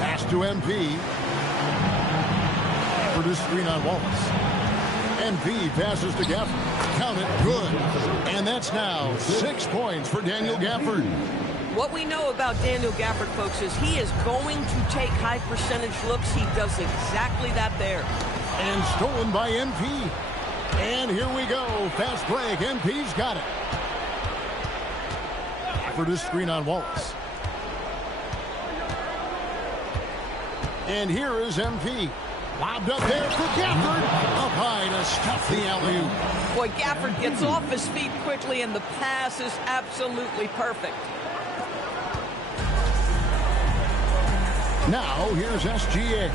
Pass to MP. For the screen on Wallace. MP passes to Gafford. Count it, good. And that's now 6 points for Daniel Gafford. What we know about Daniel Gafford, folks, is he is going to take high percentage looks. He does exactly that there. And stolen by MP. And here we go. Fast break. MP's got it. For the screen on Wallace. And here is MP. Lobbed up there for Gafford. Up high to stuff the alley-oop. Boy, Gafford gets off his feet quickly, and the pass is absolutely perfect. Now, here's SGA.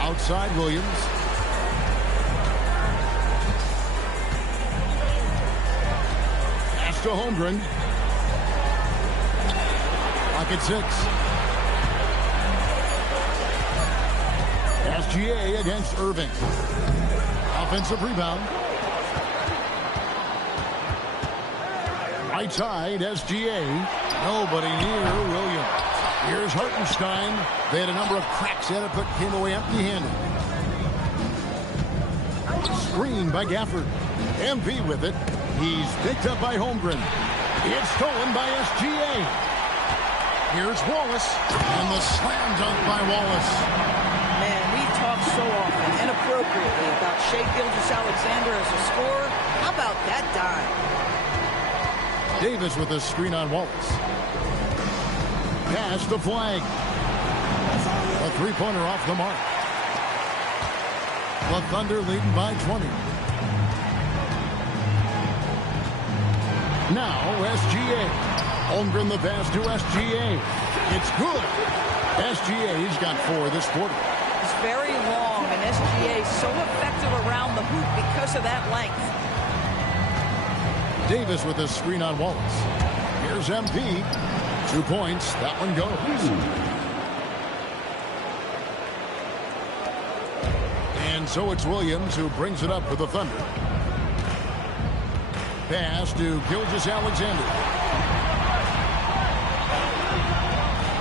Outside Williams. Pass to Holmgren. Lock at 6. SGA against Irving. Offensive rebound. Right side, SGA. Nobody near Williams. Here's Hartenstein. They had a number of cracks at it, but came away empty-handed. Screen by Gafford. MP with it. He's picked up by Holmgren. It's stolen by SGA. Here's Wallace. And the slam dunk by Wallace. Man, we talk so often and appropriately about Shai Gilgeous-Alexander as a scorer. How about that dime? Davis with a screen on Wallace. Pass the flag. A three-pointer off the mark. The Thunder leading by 20. Now SGA. Holmgren the pass to SGA. It's good. SGA's got 4 this quarter. It's very long, and SGA is so effective around the hoop because of that length. Davis with a screen on Wallace. Here's MP. 2 points. That one goes. And so it's Williams who brings it up for the Thunder. Pass to Gilgeous-Alexander.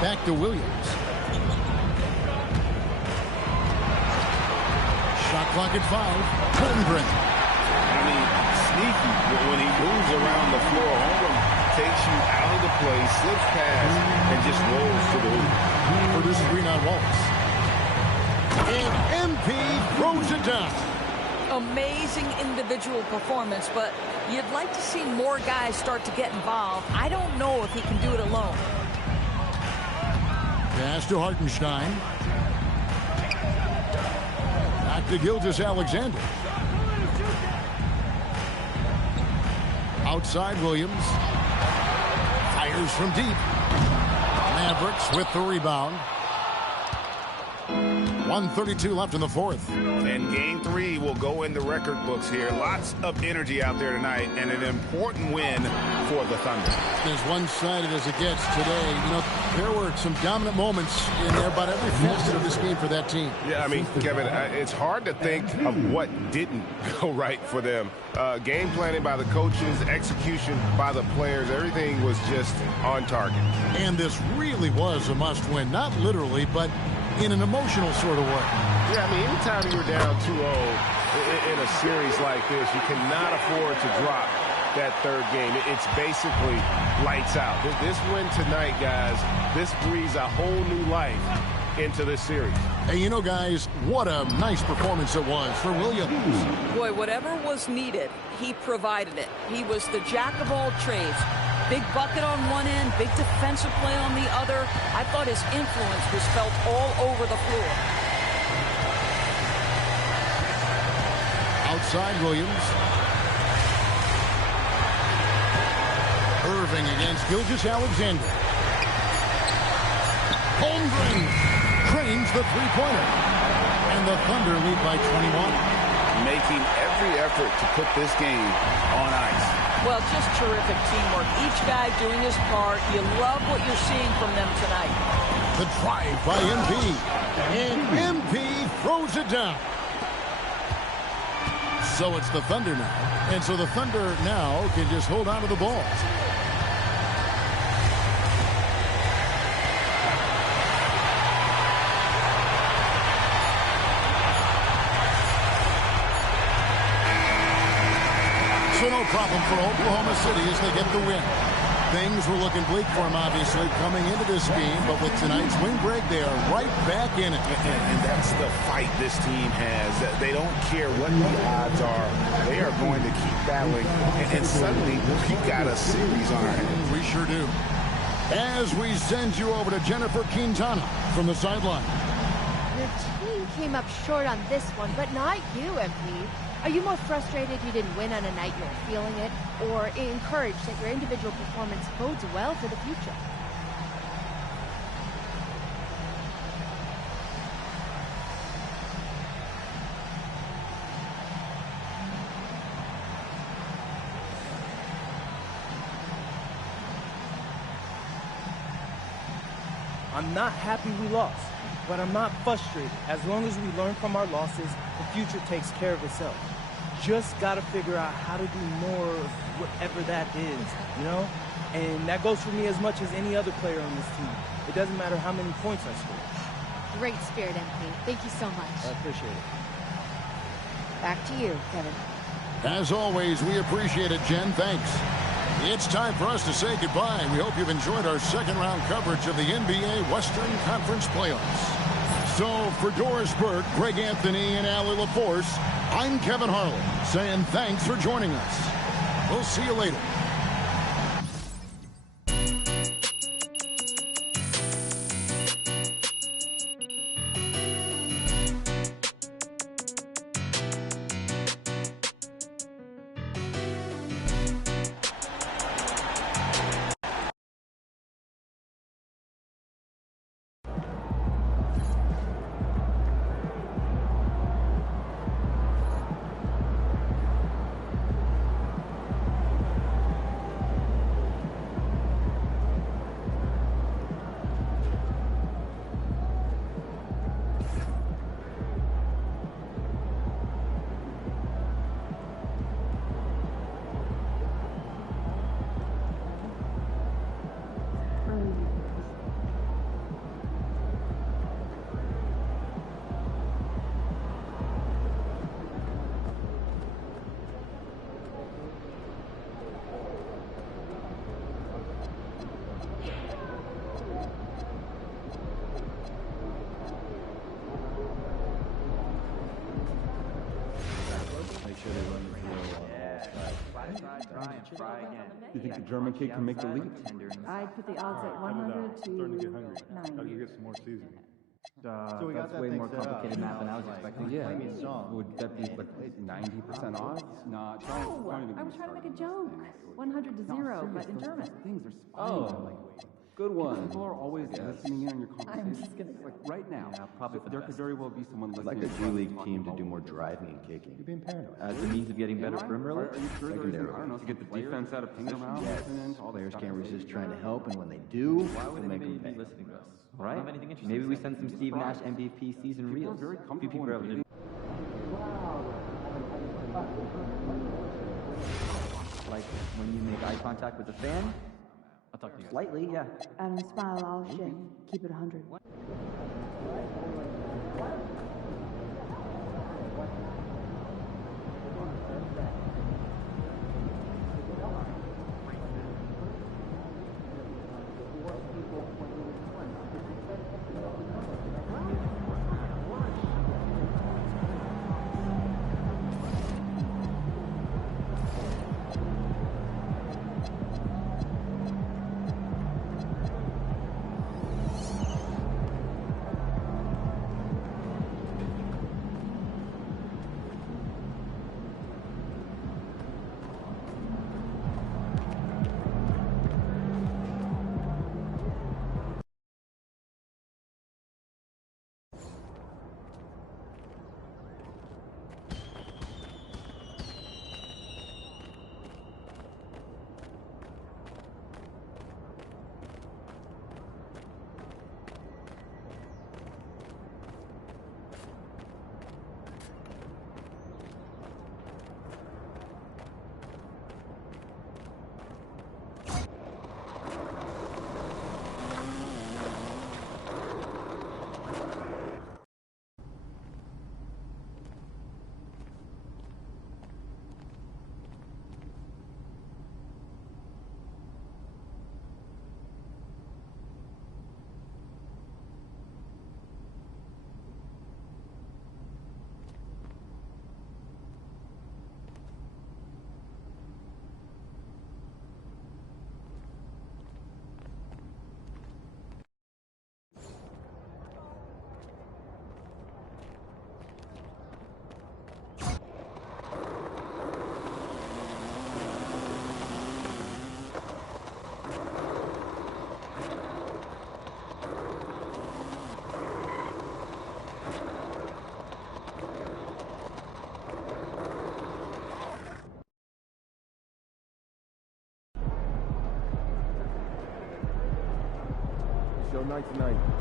Back to Williams. Shot clock at 5. Holmgren. I mean, sneaky when he moves around the floor. Holmgren takes you out of the play, slips past, and just rolls to the hoop. Produces green on Wallace. And MP throws it down. Amazing individual performance, but you'd like to see more guys start to get involved. I don't know if he can do it alone. Pass to Hartenstein. Back to Gilgeous-Alexander. Outside Williams. Fires from deep. Mavericks with the rebound. 1:32 left in the fourth. And game 3 will go in the record books here. Lots of energy out there tonight, and an important win for the Thunder. As one-sided as it gets today, you know, there were some dominant moments in there about every facet of this game for that team. Yeah, I mean, Kevin, it's hard to think of what didn't go right for them. Game planning by the coaches, execution by the players, everything was just on target. And this really was a must-win, not literally, but in an emotional sort of way. Yeah, I mean, anytime you're down 2-0 in a series like this, you cannot afford to drop that third game. It's basically lights out. This win tonight, guys, this breathes a whole new life into this series. Hey, you know, guys, what a nice performance it was for Williams. Boy, whatever was needed, he provided it. He was the jack of all trades. Big bucket on one end, big defensive play on the other. I thought his influence was felt all over the floor. Outside Williams. Irving against Gilgeous-Alexander. Holmgren cranes the three-pointer. And the Thunder lead by 21. Making every effort to put this game on ice. Well, just terrific teamwork. Each guy doing his part. You love what you're seeing from them tonight. The drive by MP. And MP throws it down. So it's the Thunder now. And so the Thunder now can just hold on to the ball. So no problem for Oklahoma City as they get the win. Things were looking bleak for them, obviously, coming into this game, but with tonight's win break, they are right back in it. And that's the fight this team has. They don't care what the odds are. They are going to keep battling, and suddenly we've got a series on our hands. We sure do. As we send you over to Jennifer Quintana from the sideline. Your team came up short on this one, but not you, MP. Are you more frustrated you didn't win on a night you were feeling it, or encouraged that your individual performance bodes well for the future? I'm not happy we lost, but I'm not frustrated. As long as we learn from our losses, the future takes care of itself. Just got to figure out how to do more of whatever that is, you know? And that goes for me as much as any other player on this team. It doesn't matter how many points I score. Great spirit, MP. Thank you so much. I appreciate it. Back to you, Kevin. As always, we appreciate it, Jen. Thanks. It's time for us to say goodbye. We hope you've enjoyed our second-round coverage of the NBA Western Conference Playoffs. So, for Doris Burke, Greg Anthony, and Allie LaForce, I'm Kevin Harlan, saying thanks for joining us. We'll see you later. You think the German kid can make the leap? I'd put the odds at 100 to 9. Gotta get some more seasoning. So we got that way more complicated math than I was expecting. Yeah, would that be like 90% odds? Not. No, I was trying to make a joke. 100 to 0, but in German. Things are good one. People are always listening in on your conversation. I'm just gonna like right now. Probably there could very well be someone listening. I'd like the G League team to do more driving and kicking. You're being paranoid. As a means of getting better perimeter. Are you sure I don't know, to get the defense out of position? Yes. Players can't resist trying to help, and when they do, we'll make them pay. Listening to us. All right? Maybe we send some Steve Nash MVP season reels. A few people are able to. Like when you make eye contact with the fan. I'll talk to you. Slightly, yeah. Adam, smile, all shit. Keep it 100. Go night tonight.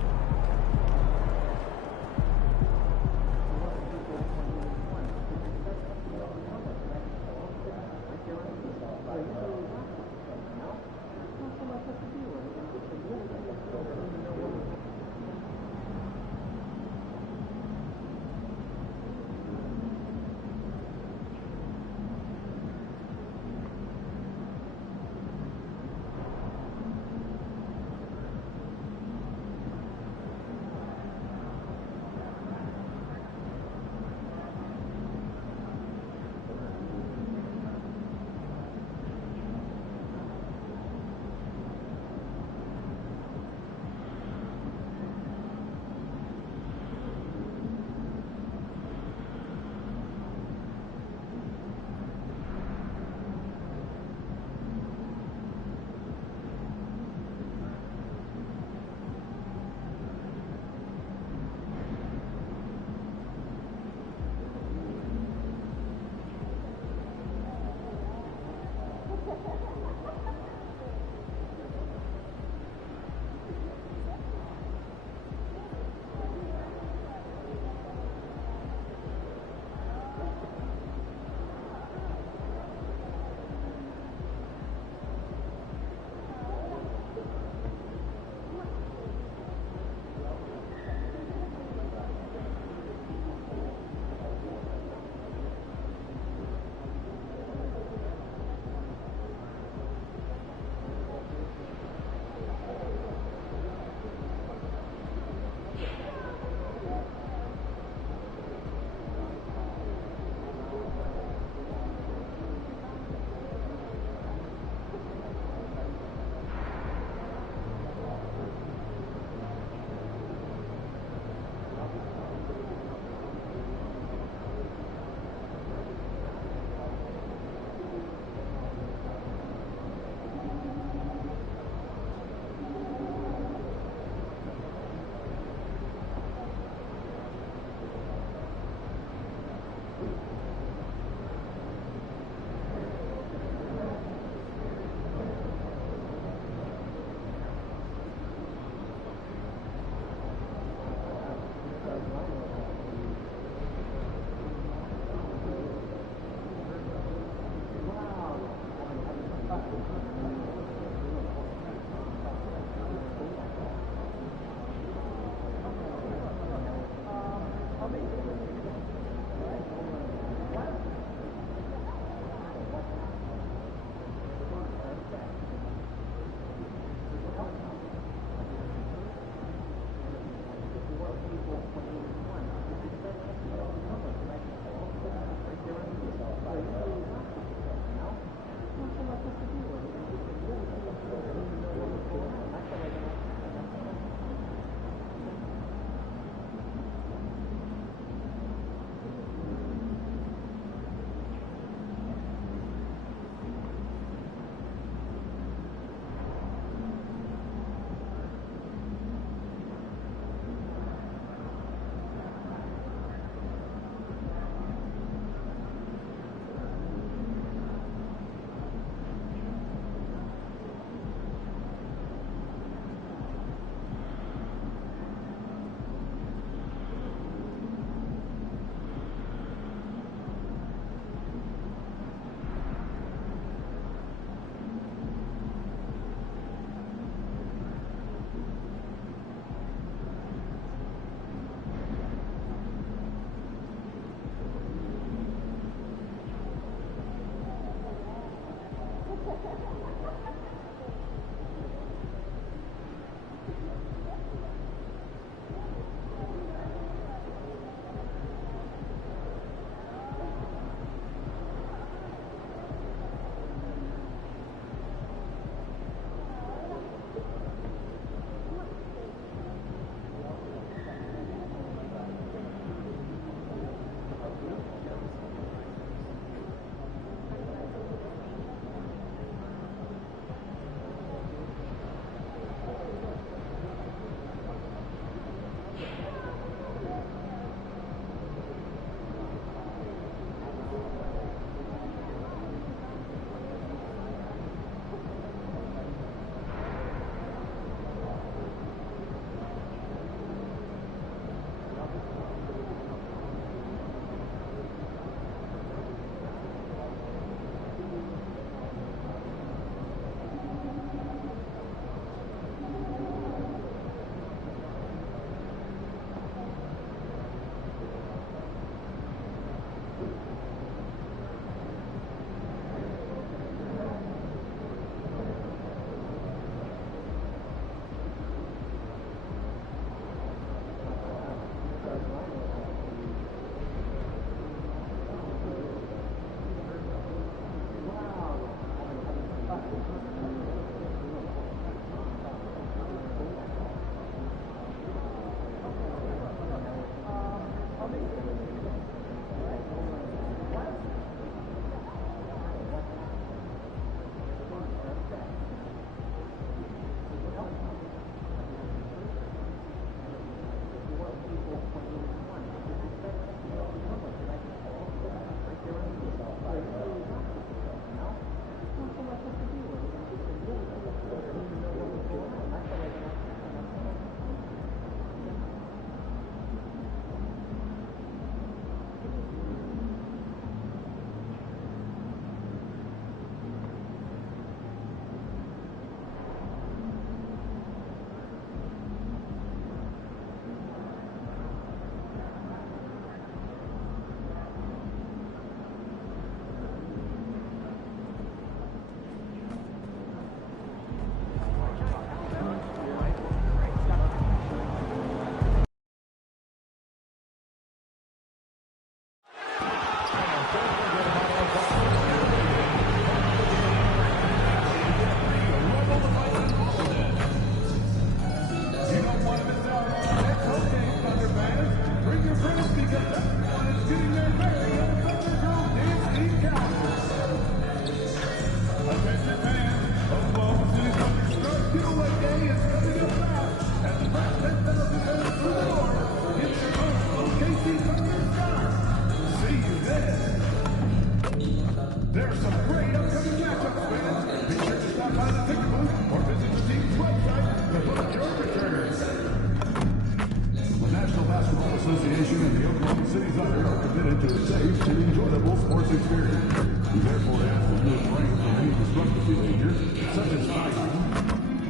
experience. We therefore ask that you refrain from any disruptive behavior, such as fighting,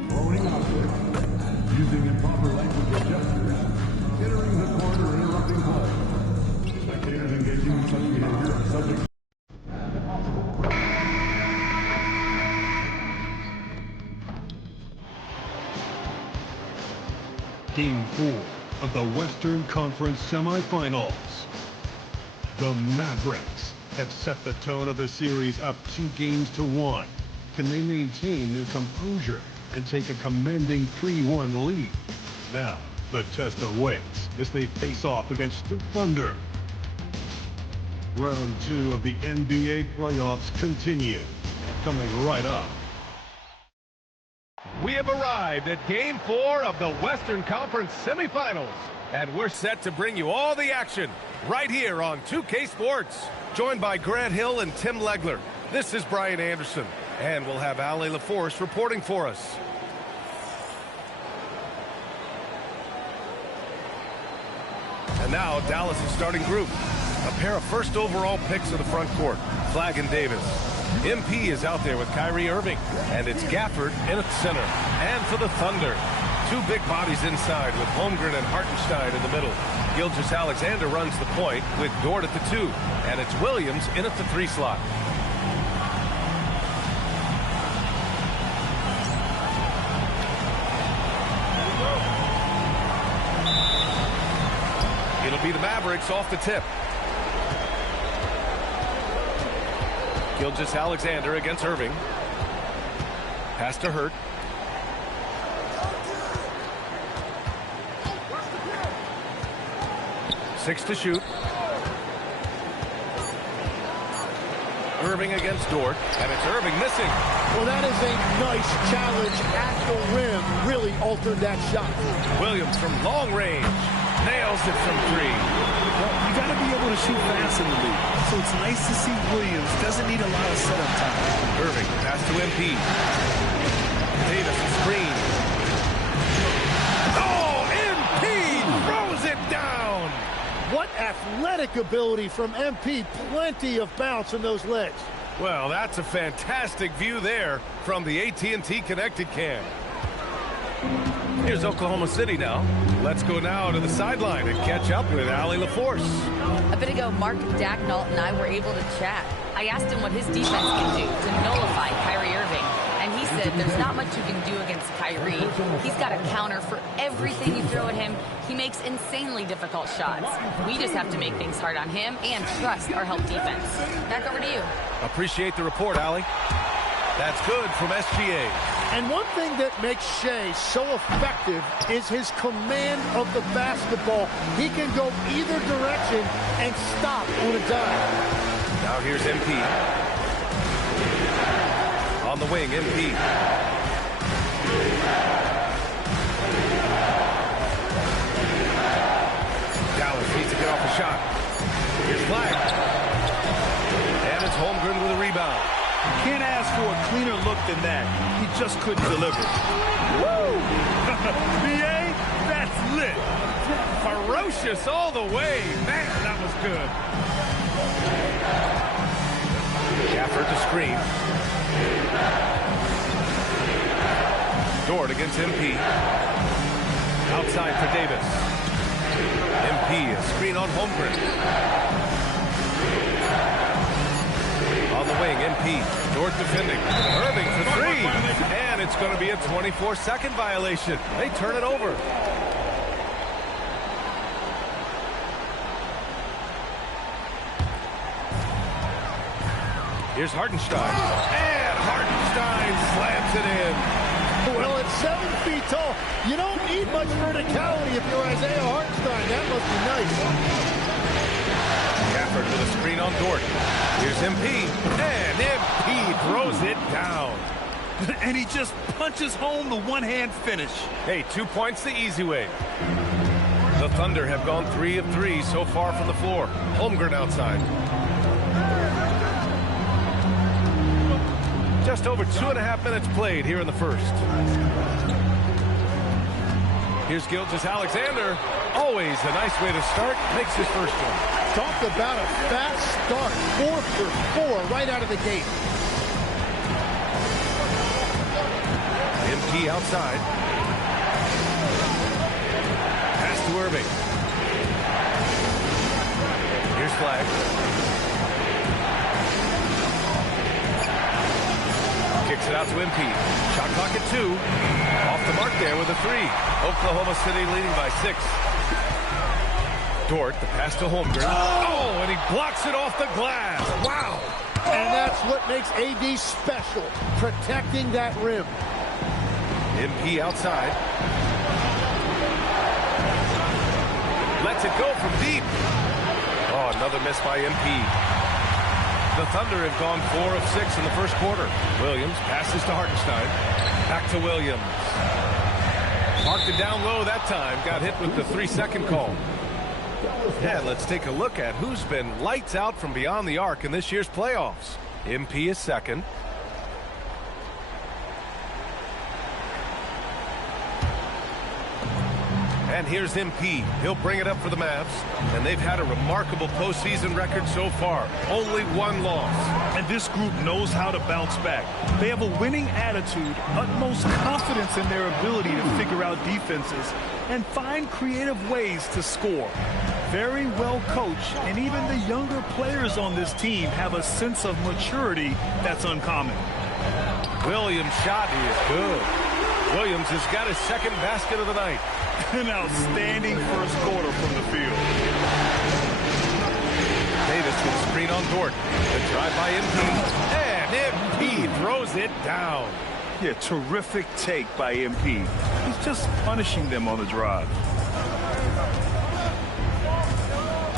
throwing objects, using improper language or gestures, entering the court or interrupting play. Spectators engaging in such behavior are subject. Game 4 of the Western Conference semifinals. The Mavericks have set the tone of the series up 2-1. Can they maintain their composure and take a commanding 3-1 lead? Now, the test awaits as they face off against the Thunder. Round 2 of the NBA playoffs continue. Coming right up. We have arrived at Game 4 of the Western Conference semifinals. And we're set to bring you all the action right here on 2K Sports. Joined by Grant Hill and Tim Legler, this is Brian Anderson. And we'll have Ali LaForce reporting for us. And now Dallas' starting group. A pair of first overall picks of the front court, Flagg and Davis. MP is out there with Kyrie Irving, and it's Gafford in at center. And for the Thunder, two big bodies inside with Holmgren and Hartenstein in the middle. Gilgeous-Alexander runs the point with Dort at the 2, and it's Williams in at the 3 slot. It'll be the Mavericks off the tip. Gilgeous-Alexander against Irving. Pass to Hurt. Six to shoot. Irving against Dort, and it's Irving missing. Well, that is a nice challenge at the rim. Really altered that shot. Williams from long range. Nails it from 3. Well, you got to be able to shoot fast in the league. So it's nice to see Williams doesn't need a lot of setup time. Irving, pass to MP. Davis, screen. Oh, MP throws it down. What athletic ability from MP. Plenty of bounce in those legs. Well, that's a fantastic view there from the AT&T Connected Cam. Here's Oklahoma City now. Let's go now to the sideline and catch up with Ali LaForce. A bit ago, Mark Dacknault and I were able to chat. I asked him what his defense can do to nullify Kyrie Irving. And he said there's not much you can do against Kyrie. He's got a counter for everything you throw at him. He makes insanely difficult shots. We just have to make things hard on him and trust our help defense. Back over to you. Appreciate the report, Ali. That's good from SGA. And one thing that makes Shea so effective is his command of the basketball. He can go either direction and stop on a dime. Now here's MP. On the wing, MP. Dallas needs to get off a shot. Here's Flagg. And it's Holmgren with a rebound. Can't ask for a cleaner look than that. He just couldn't deliver. Woo! BA, that's lit. Ferocious all the way. Man, that was good. Gafford to screen. Dort against MP. Outside for Davis. MP, a screen on Holmgren. On the wing, MP. Dort defending. Irving for 3. And it's going to be a 24-second violation. They turn it over. Here's Hartenstein. And Hartenstein slams it in. Well, at 7 feet tall, you don't need much verticality if you're Isaiah Hartenstein. That must be nice. Gafford with a screen on Dort. Here's MP. And MP throws it down. And he just punches home the one-hand finish. Hey, 2 points the easy way. The Thunder have gone 3 of 3 so far from the floor. Holmgren outside. Just over 2.5 minutes played here in the first. Here's Gilgeous-Alexander. Always a nice way to start. Makes his first one. Talk about a fast start. 4 for 4 right out of the gate. MP outside. Pass to Irving. Here's Flag. Kicks it out to MP. Shot clock at 2. Off the mark there with a 3. Oklahoma City leading by 6. Dort, the pass to Holmgren. Oh, and he blocks it off the glass. Wow. And that's what makes AD special, protecting that rim. MP outside. Lets it go from deep. Oh, another miss by MP. The Thunder have gone 4 of 6 in the first quarter. Williams passes to Hartenstein. Back to Williams. Marked it down low that time. Got hit with the 3-second call. And let's take a look at who's been lights out from beyond the arc in this year's playoffs. MP is second. And here's MP. He'll bring it up for the Mavs. And they've had a remarkable postseason record so far. Only 1 loss. And this group knows how to bounce back. They have a winning attitude, utmost confidence in their ability to figure out defenses and find creative ways to score. Very well coached, and even the younger players on this team have a sense of maturity that's uncommon. Williams' shot is good. Williams has got his second basket of the night. An outstanding first quarter from the field. Davis with a screen on Dort. The drive by MP. And MP throws it down. Yeah, terrific take by MP. He's just punishing them on the drive.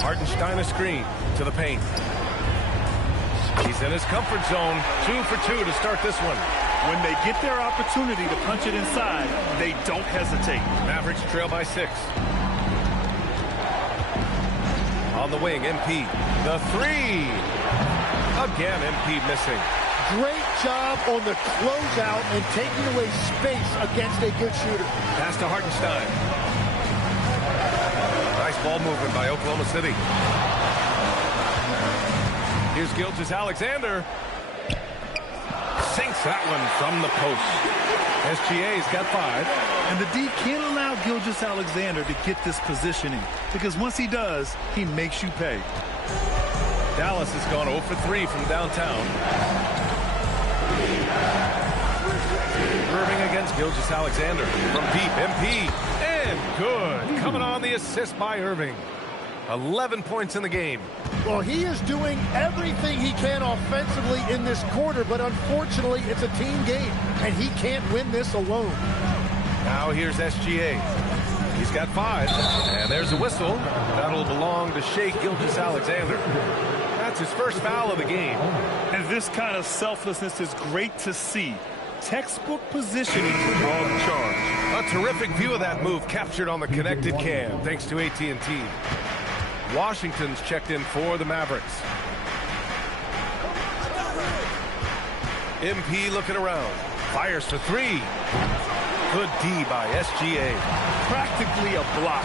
Hartenstein a screen to the paint. He's in his comfort zone. 2 for 2 to start this one. When they get their opportunity to punch it inside, they don't hesitate. Mavericks trail by 6. On the wing, MP. The 3. Again, MP missing. Great job on the closeout and taking away space against a good shooter. Pass to Hartenstein. Nice ball movement by Oklahoma City. Here's Gilgeous-Alexander. Sinks that one from the post. SGA's got 5. And the D can't allow Gilgeous-Alexander to get this positioning, because once he does, he makes you pay. Dallas has gone 0 for 3 from downtown. Irving against Gilgeous-Alexander. From deep, MP. And good. Coming on the assist by Irving. 11 points in the game. Well, he is doing everything he can offensively in this quarter, but unfortunately, it's a team game, and he can't win this alone. Now here's SGA. He's got 5, and there's a whistle. That'll belong to Shai Gilgeous-Alexander. That's his first foul of the game. And this kind of selflessness is great to see. Textbook positioning to draw the charge. A terrific view of that move captured on the connected cam, thanks to AT&T. Washington's checked in for the Mavericks. MP looking around. Fires for 3. Good D by SGA. Practically a block.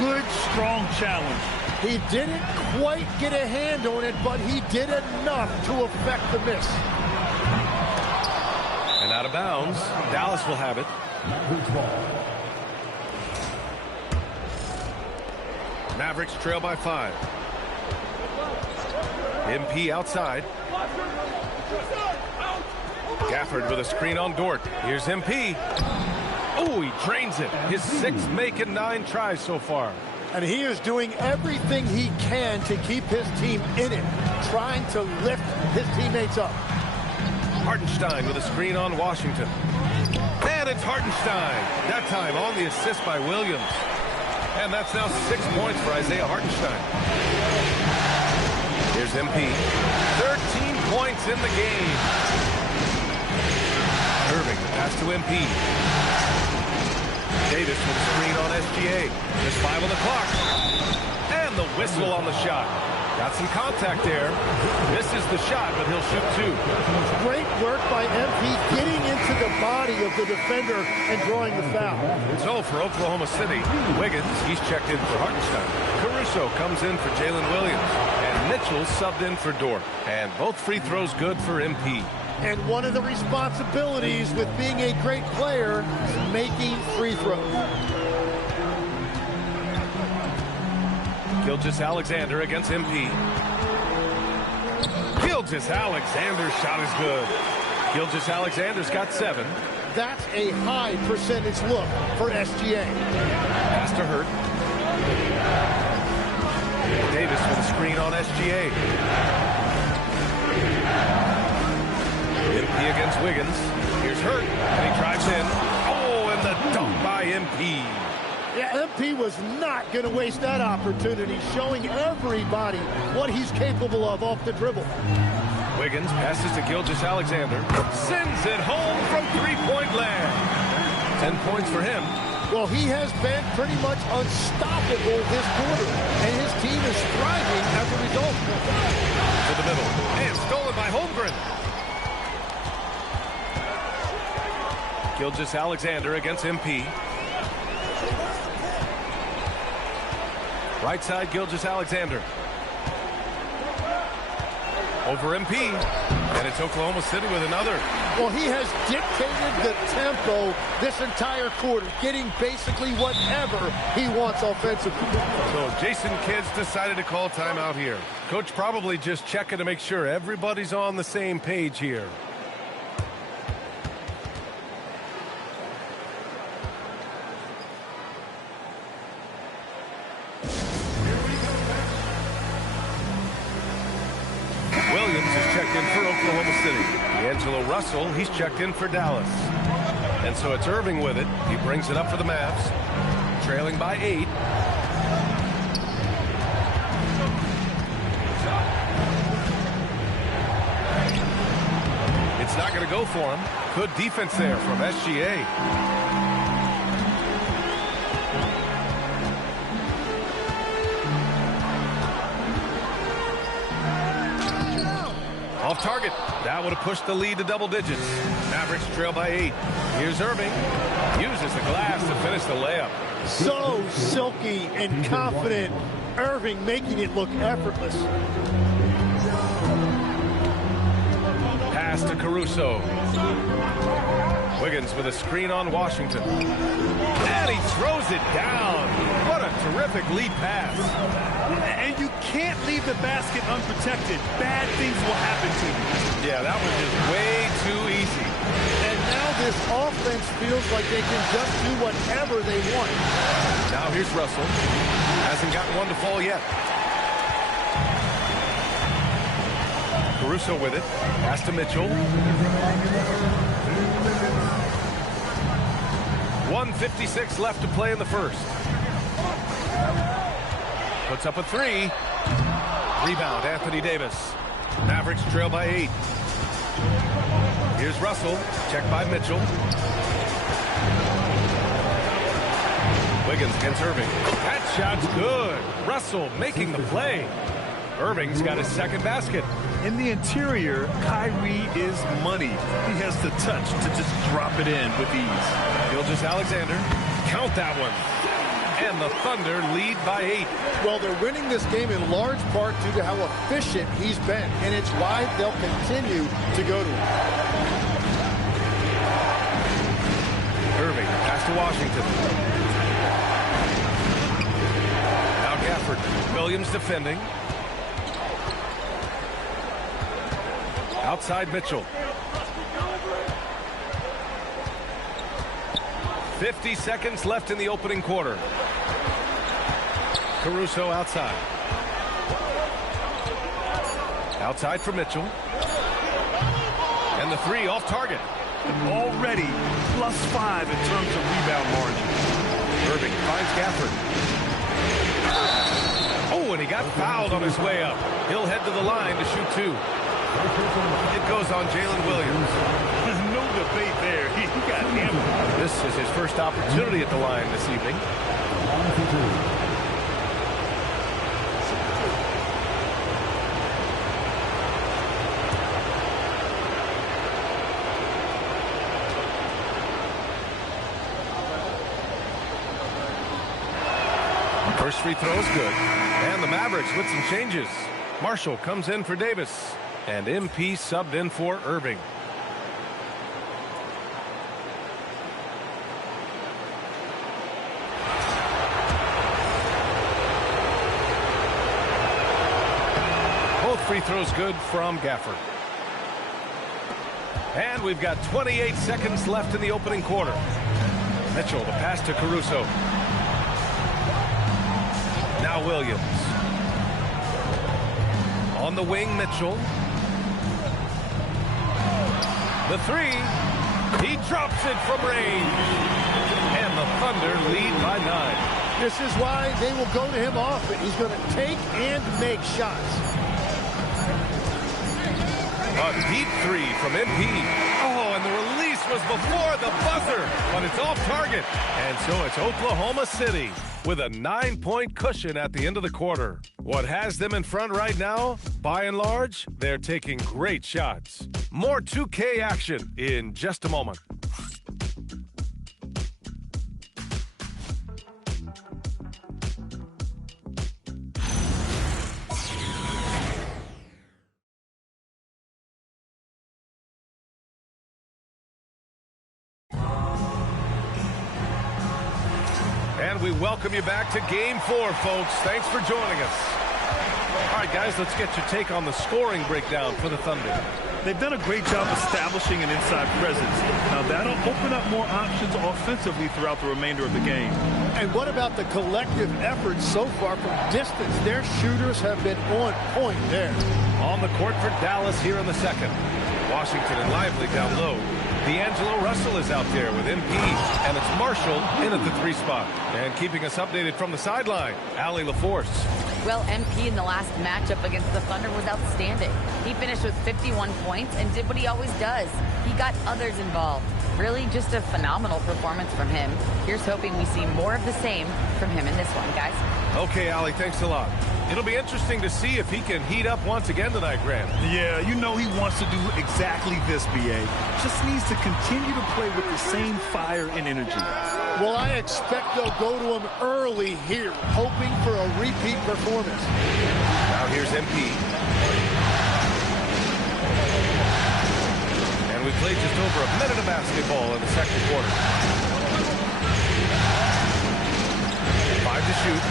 Good, strong challenge. He didn't quite get a hand on it, but he did enough to affect the miss. And out of bounds. Dallas will have it. Mavericks trail by 5. MP outside. Gafford with a screen on Dort. Here's MP. Oh, he drains it. His 6th make and 9 tries so far. And he is doing everything he can to keep his team in it, trying to lift his teammates up. Hartenstein with a screen on Washington. And it's Hartenstein. That time on the assist by Williams. And that's now 6 points for Isaiah Hartenstein. Here's MP. 13 points in the game. Irving, pass to MP. Davis with a screen on SGA. There's 5 on the clock. And the whistle on the shot. Got some contact there. This is the shot, but he'll shoot 2. Great work by MP getting into to the body of the defender and drawing the foul. So for Oklahoma City, Wiggins, he's checked in for Hartenstein. Caruso comes in for Jalen Williams. And Mitchell subbed in for Dort. And both free throws good for MP. And one of the responsibilities with being a great player is making free throws. Gilgeous-Alexander against MP. Gilgeous-Alexander's shot is good. Gilgeous-Alexander's got 7. That's a high percentage look for SGA. Pass to Hurt. Davis with a screen on SGA. MP against Wiggins. Here's Hurt, and he drives in. Oh, and the dunk by MP. Yeah, MP was not going to waste that opportunity, showing everybody what he's capable of off the dribble. Wiggins passes to Gilgeous-Alexander. Sends it home from three-point land. 10 points for him. Well, he has been pretty much unstoppable this quarter, and his team is thriving as a result. To the middle, and stolen by Holmgren. Gilgeous-Alexander against MP. Right side, Gilgeous-Alexander. Over MP. And it's Oklahoma City with another. Well, he has dictated the tempo this entire quarter, getting basically whatever he wants offensively. So Jason Kidd's decided to call timeout here. Coach probably just checking to make sure everybody's on the same page here. Williams is checked in for Oklahoma City. D'Angelo Russell, he's checked in for Dallas. And so it's Irving with it. He brings it up for the Mavs. Trailing by 8. It's not going to go for him. Good defense there from SGA. Off target. That would have pushed the lead to double digits. Mavericks trail by 8. Here's Irving. Uses the glass to finish the layup. So silky and confident. Irving making it look effortless. Pass to Caruso. Wiggins with a screen on Washington. And he throws it down. What a terrific lead pass. And you can't leave the basket unprotected. Bad things will happen to you. Yeah, that was just way too easy. And now this offense feels like they can just do whatever they want. Now here's Russell. Hasn't gotten one to fall yet. Caruso with it. Pass to Mitchell. 1:56 left to play in the first. Puts up a 3. Rebound, Anthony Davis. Mavericks trail by 8. Here's Russell. Checked by Mitchell. Wiggins against Irving. That shot's good. Russell making the play. Irving's got his second basket. In the interior, Kyrie is money. He has the touch to just drop it in with ease. Gilgeous-Alexander. Count that one. And the Thunder lead by 8. Well, they're winning this game in large part due to how efficient he's been, and it's why they'll continue to go to him. Irving, pass to Washington. Now Gafford. Williams defending. Outside Mitchell. 50 seconds left in the opening quarter. Caruso outside. Outside for Mitchell. And the 3 off target. Already +5 in terms of rebound margin. Irving finds Gafford. Oh, and he got fouled on his way up. He'll head to the line to shoot 2. It goes on Jalen Williams. No debate there. He got hammered. This is his first opportunity at the line this evening. First free throw is good. And the Mavericks with some changes. Marshall comes in for Davis. And MP subbed in for Irving. Both free throws good from Gafford. And we've got 28 seconds left in the opening quarter. Mitchell, the pass to Caruso. Now Williams. On the wing, Mitchell. The three. He drops it from range. And the Thunder lead by 9. This is why they will go to him often. He's going to take and make shots. A deep three from MP. Oh, and the release was before the buzzer, but it's off target. And so it's Oklahoma City with a 9-point cushion at the end of the quarter. What has them in front right now? By and large, they're taking great shots. More 2K action in just a moment. And we welcome you back to Game 4, folks. Thanks for joining us. All right, guys, let's get your take on the scoring breakdown for the Thunder. They've done a great job establishing an inside presence. Now, that'll open up more options offensively throughout the remainder of the game. And what about the collective effort so far from distance? Their shooters have been on point there. On the court for Dallas here in the second. Washington and Lively down low. D'Angelo Russell is out there with MP, and it's Marshall in at the 3 spot. And keeping us updated from the sideline, Allie LaForce. Well, MP in the last matchup against the Thunder was outstanding. He finished with 51 points and did what he always does. He got others involved. Really just a phenomenal performance from him. Here's hoping we see more of the same from him in this one, guys. Okay, Allie, thanks a lot. It'll be interesting to see if he can heat up once again tonight, Grant. Yeah, you know he wants to do exactly this, BA. Just needs to continue to play with the same fire and energy. Well, I expect they'll go to him early here, hoping for a repeat performance. Now here's MP. And we played just over a minute of basketball in the second quarter. 5 to shoot.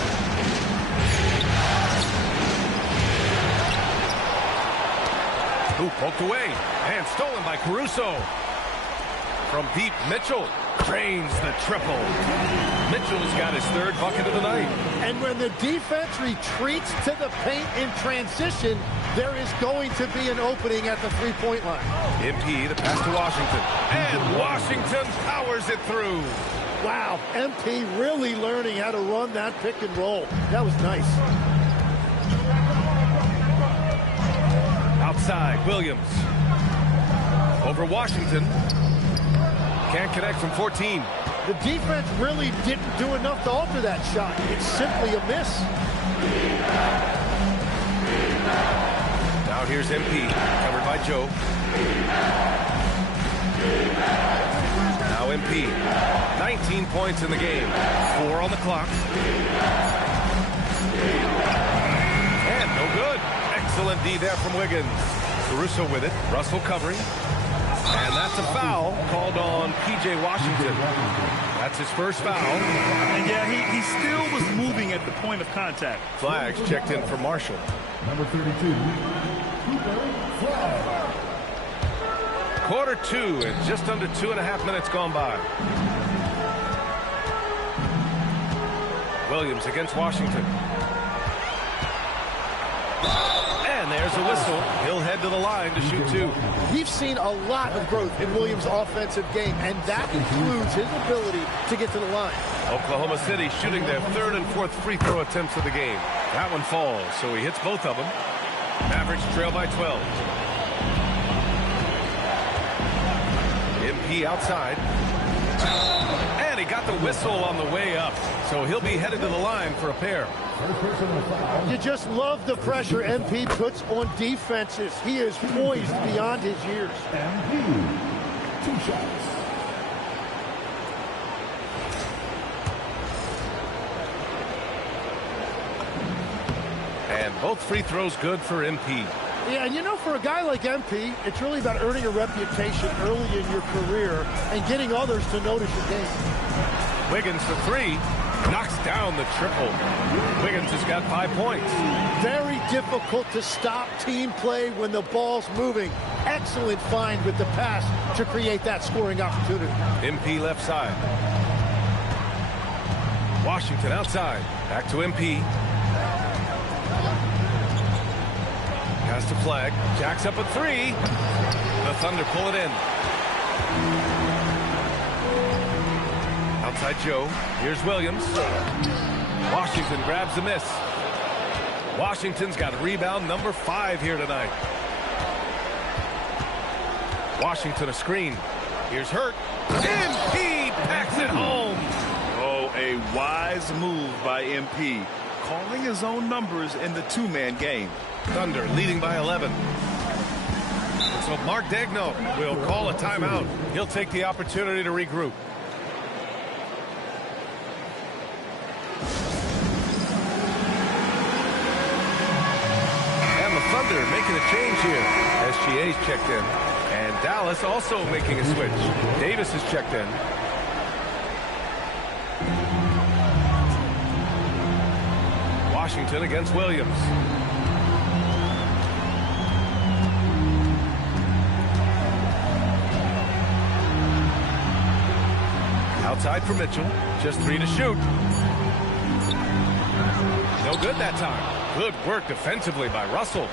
Ooh, poked away and stolen by Caruso. From deep, Mitchell drains the triple. Mitchell's got his 3rd bucket of the night. And when the defense retreats to the paint in transition, there is going to be an opening at the 3-point line. MP, the pass to Washington. And Washington powers it through. Wow, MP really learning how to run that pick and roll. That was nice. Outside, Williams. Over Washington. Can't connect from 14. The defense really didn't do enough to alter that shot. It's simply a miss. Now here's MP, covered by Joe. Now MP, 19 points in the game, 4 on the clock. And no good. Excellent D there from Wiggins. Caruso with it, Russell covering. And that's a foul called on P.J. Washington. That's his first foul. And yeah, he still was moving at the point of contact. Flags checked in for Marshall. Number 32. Quarter 2 and just under 2.5 minutes gone by. Williams against Washington. And there's a whistle. He'll head to the line to shoot 2. We've seen a lot of growth in Williams' offensive game, and that includes his ability to get to the line. Oklahoma City shooting their 3rd and 4th free throw attempts of the game. That one falls, so he hits both of them. Mavericks trail by 12. MP outside. And he got the whistle on the way up, so he'll be headed to the line for a pair. You just love the pressure MP puts on defenses. He is poised beyond his years. MP, 2 shots. Both free throws good for MP. Yeah, and you know, for a guy like MP, it's really about earning a reputation early in your career and getting others to notice your game. Wiggins for three. Knocks down the triple. Wiggins has got 5 points. Very difficult to stop team play when the ball's moving. Excellent find with the pass to create that scoring opportunity. MP left side. Washington outside. Back to MP. Has to flag. Jacks up a three. The Thunder pull it in. Outside Joe. Here's Williams. Washington grabs the miss. Washington's got rebound number 5 here tonight. Washington a screen. Here's Hurt. MP packs it home. Oh, a wise move by MP. Calling his own numbers in the two-man game. Thunder leading by 11. So Mark Daigneault will call a timeout. He'll take the opportunity to regroup. And the Thunder making a change here. SGA's checked in. And Dallas also making a switch. Davis is checked in. Washington against Williams. Outside for Mitchell. Just 3 to shoot. No good that time. Good work defensively by Russell.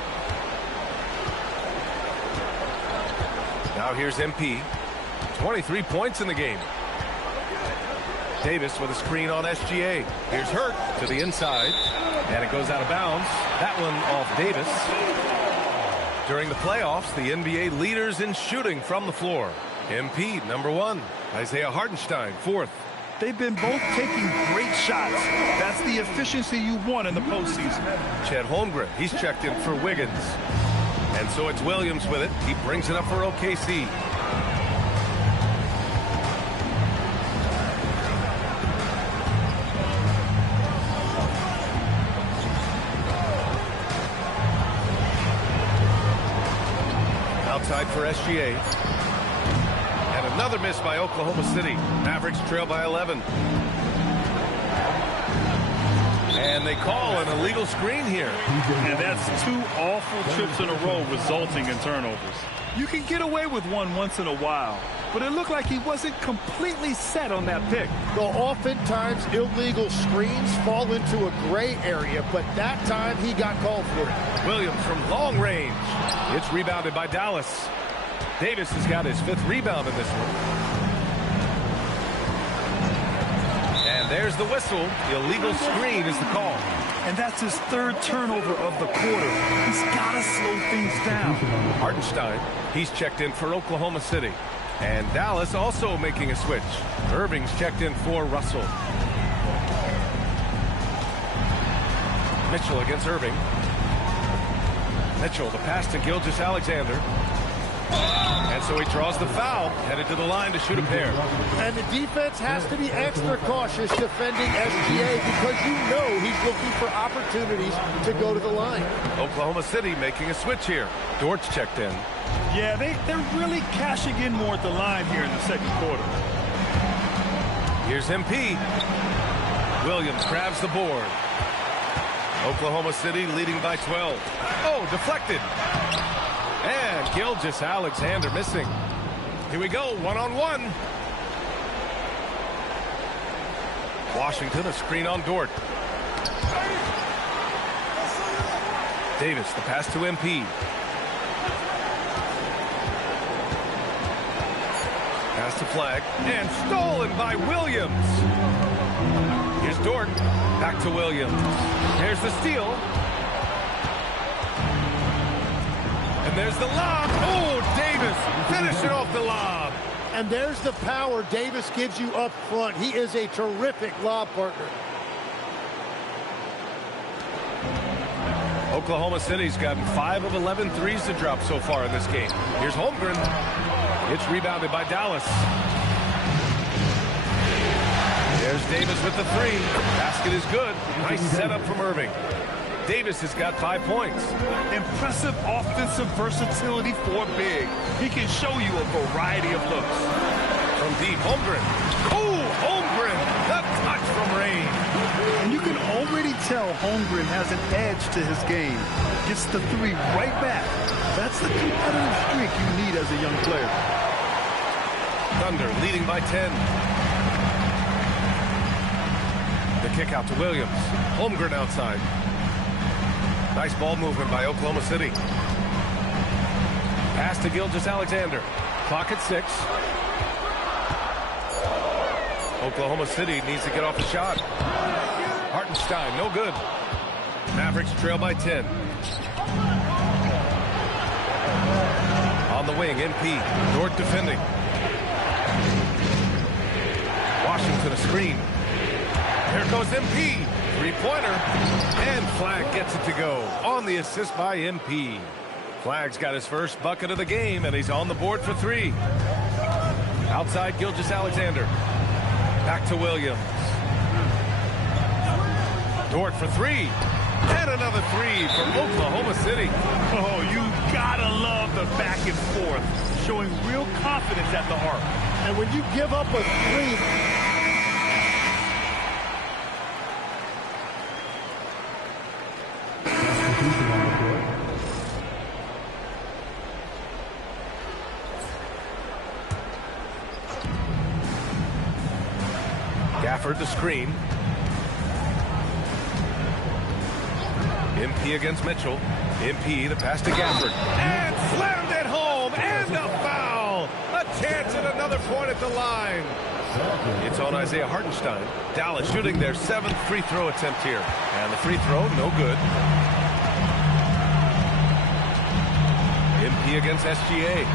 Now here's MP. 23 points in the game. Davis with a screen on SGA. Here's Hurt to the inside. And it goes out of bounds. That one off Davis. During the playoffs, the NBA leaders in shooting from the floor. MP, number 1. Isaiah Hartenstein, 4th. They've been both taking great shots. That's the efficiency you want in the postseason. Chet Holmgren, he's checked in for Wiggins. And so it's Williams with it. He brings it up for OKC. Outside for SGA. And another miss by Oklahoma City. Mavericks trail by 11. And they call an illegal screen here. And that's 2 awful trips in a row resulting in turnovers. You can get away with one once in a while, but it looked like he wasn't completely set on that pick. Well, oftentimes illegal screens fall into a gray area, but that time he got called for it. Williams from long range. It's rebounded by Dallas. Davis has got his 5th rebound in this one. And there's the whistle. The illegal screen is the call. And that's his 3rd turnover of the quarter. He's got to slow things down. Hartenstein, he's checked in for Oklahoma City. And Dallas also making a switch. Irving's checked in for Russell. Mitchell against Irving. Mitchell, the pass to Gilgeous-Alexander. And so he draws the foul, headed to the line to shoot a pair. And the defense has to be extra cautious defending SGA because you know he's looking for opportunities to go to the line. Oklahoma City making a switch here. Dort's checked in. Yeah, they're really cashing in more at the line here in the second quarter. Here's MP. Williams grabs the board. Oklahoma City leading by 12. Oh, deflected. And Gilgeous-Alexander missing. Here we go, 1-on-1. Washington, a screen on Dort. Davis, the pass to MP. Pass to Flag, and stolen by Williams. Here's Dort, back to Williams. There's the steal. And there's the lob. Oh, Davis finishing off the lob. And there's the power Davis gives you up front. He is a terrific lob partner. Oklahoma City's gotten 5 of 11 threes to drop so far in this game. Here's Holmgren. It's rebounded by Dallas. There's Davis with the 3. Basket is good. Nice setup from Irving. Davis has got 5 points. Impressive offensive versatility for big. He can show you a variety of looks. From deep, Holmgren. Oh, Holmgren! The touch from range. And you can already tell Holmgren has an edge to his game. Gets the three right back. That's the competitive streak you need as a young player. Thunder leading by 10. The kick out to Williams. Holmgren outside. Nice ball movement by Oklahoma City. Pass to Gilgeous-Alexander. Clock at 6. Oklahoma City needs to get off the shot. Hartenstein, no good. Mavericks trail by 10. On the wing, MP. Dort defending. Washington a screen. Here goes MP. Three-pointer. And Flagg gets it to go. On the assist by MP. Flagg's got his first bucket of the game, and he's on the board for 3. Outside Gilgeous-Alexander. Back to Williams. Dort for 3. And another 3 from Oklahoma City. Oh, you gotta love the back and forth. Showing real confidence at the arc. And when you give up a 3... Gafford the screen. MP against Mitchell. MP the pass to Gafford. And slammed it home. And a foul. A chance at another point at the line. It's on Isaiah Hartenstein. Dallas shooting their 7th free throw attempt here. And the free throw, no good. MP against SGA.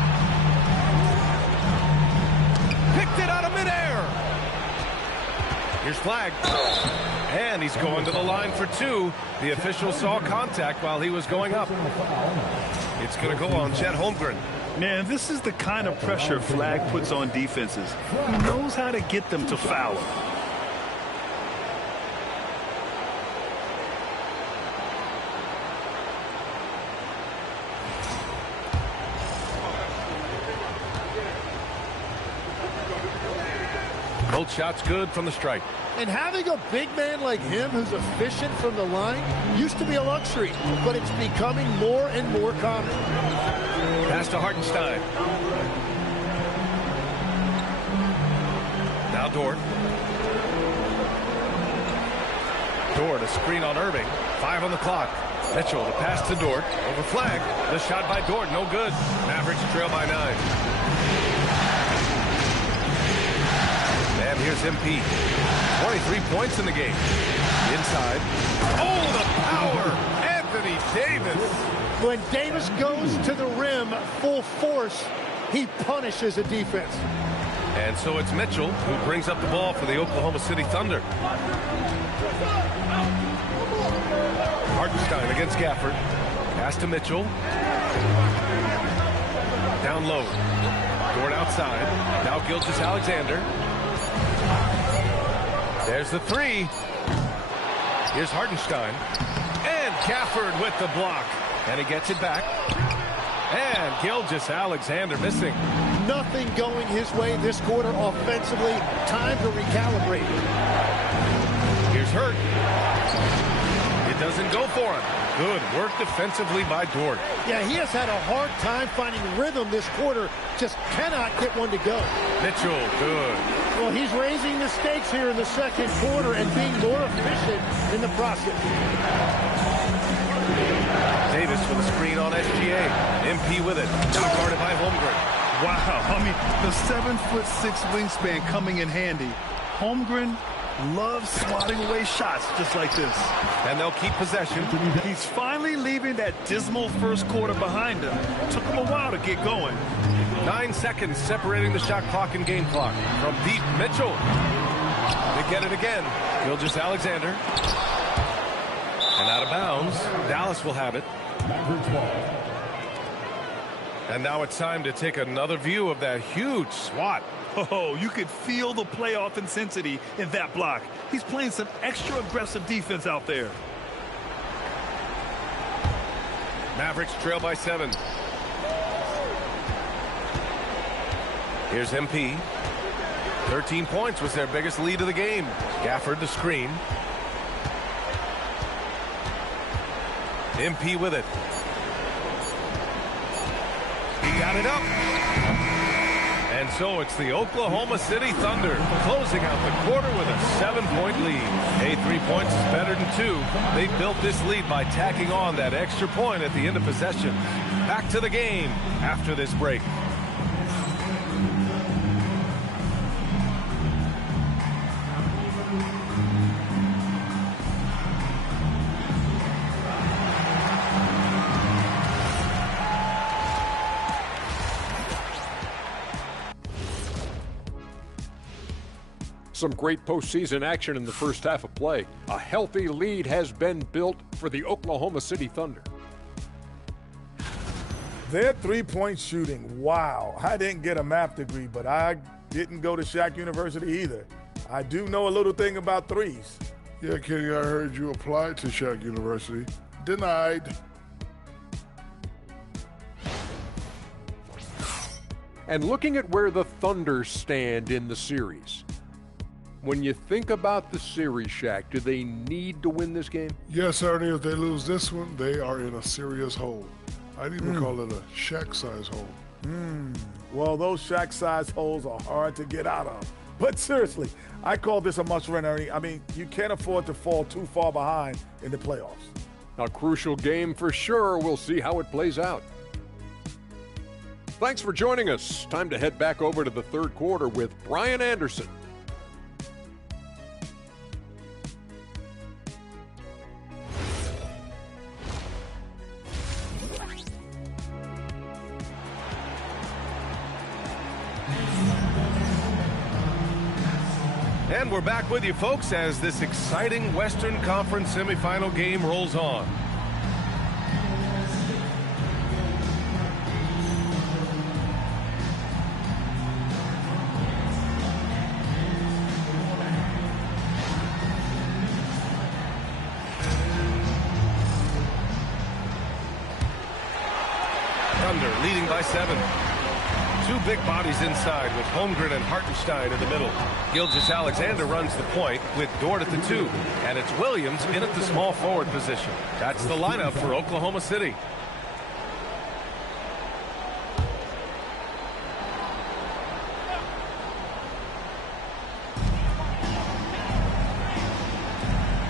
Picked it out of midair. Here's Flagg. And he's going to the line for 2. The official saw contact while he was going up. It's going to go on Chet Holmgren. Man, this is the kind of pressure Flagg puts on defenses. He knows how to get them to foul him. Both shots good from the stripe. And having a big man like him who's efficient from the line used to be a luxury, but it's becoming more and more common. Pass to Hartenstein. Now Dort. Dort, a screen on Irving. 5 on the clock. Mitchell, the pass to Dort. Over Flagg. The shot by Dort, no good. Mavericks trail by 9. And here's MP. 23 points in the game. Inside. Oh, the power! Anthony Davis. When Davis goes to the rim full force, he punishes a defense. And so it's Mitchell who brings up the ball for the Oklahoma City Thunder. Hartenstein against Gafford. Pass to Mitchell. Down low. Dort outside. Now Gilgeous-Alexander. There's the 3. Here's Hartenstein. And Gafford with the block. And he gets it back. And Gilgeous-Alexander missing. Nothing going his way this quarter offensively. Time to recalibrate. Here's Hurt. It doesn't go for him. Good work defensively by Dort. Yeah, he has had a hard time finding rhythm this quarter. Just cannot get one to go. Mitchell, good. Well, he's raising the stakes here in the second quarter and being more efficient in the process. Davis with a screen on SGA. MP with it. Now guarded by Holmgren. Wow, I mean, the 7'6" wingspan coming in handy. Holmgren loves swatting away shots just like this. And they'll keep possession. He's finally leaving that dismal first quarter behind him. Took him a while to get going. 9 seconds separating the shot clock and game clock. From deep, Mitchell. They get it again. Gilgeous-Alexander. And out of bounds. Dallas will have it. And now it's time to take another view of that huge swat. Oh, you could feel the playoff intensity in that block. He's playing some extra aggressive defense out there. Mavericks trail by 7. Here's MP. 13 points was their biggest lead of the game. Gafford the screen. MP with it. He got it up. And so it's the Oklahoma City Thunder closing out the quarter with a 7-point lead. Hey, 3 points is better than 2. They built this lead by tacking on that extra point at the end of possession. Back to the game after this break. Some great postseason action in the first half of play. A healthy lead has been built for the Oklahoma City Thunder. Their three-point shooting, wow. I didn't get a math degree, but I didn't go to Shack University either. I do know a little thing about threes. Yeah, Kenny, I heard you applied to Shack University. Denied. And looking at where the Thunder stand in the series, when you think about the series, Shaq, do they need to win this game? Yes, Ernie, if they lose this one, they are in a serious hole. I'd even call it a Shaq-size hole. Well, those Shaq-size holes are hard to get out of. But seriously, I call this a must-win, Ernie. I mean, you can't afford to fall too far behind in the playoffs. A crucial game for sure. We'll see how it plays out. Thanks for joining us. Time to head back over to the third quarter with Brian Anderson. And we're back with you, folks, as this exciting Western Conference semifinal game rolls on. Thunder leading by 7. Two big bodies inside with Holmgren and Hartenstein in the middle. Gilgeous-Alexander runs the point with Dort at the 2. And it's Williams in at the small forward position. That's the lineup for Oklahoma City.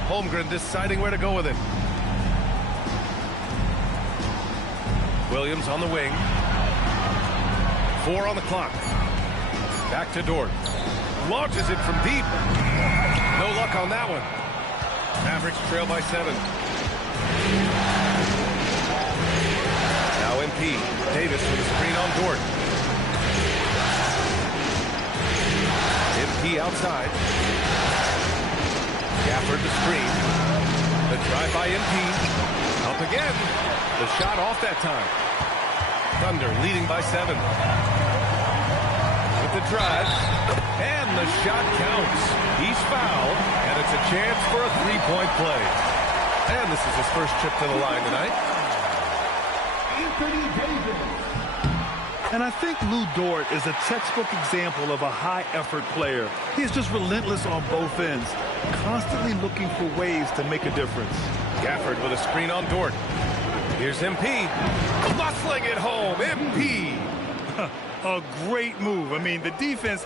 Holmgren deciding where to go with it. Williams on the wing. 4 on the clock. Back to Dort. Launches it from deep. No luck on that one. Mavericks trail by 7. Now MP. Davis with a screen on Dort. MP outside. Gafford the screen. The drive by MP. Up again. The shot off that time. Thunder leading by 7. With the drive, and the shot counts. He's fouled, and it's a chance for a 3-point play. And this is his first trip to the line tonight. And I think Lou Dort is a textbook example of a high-effort player. He is just relentless on both ends, constantly looking for ways to make a difference. Gafford with a screen on Dort. Here's MP. Muscling it home. MP. A great move. I mean, the defense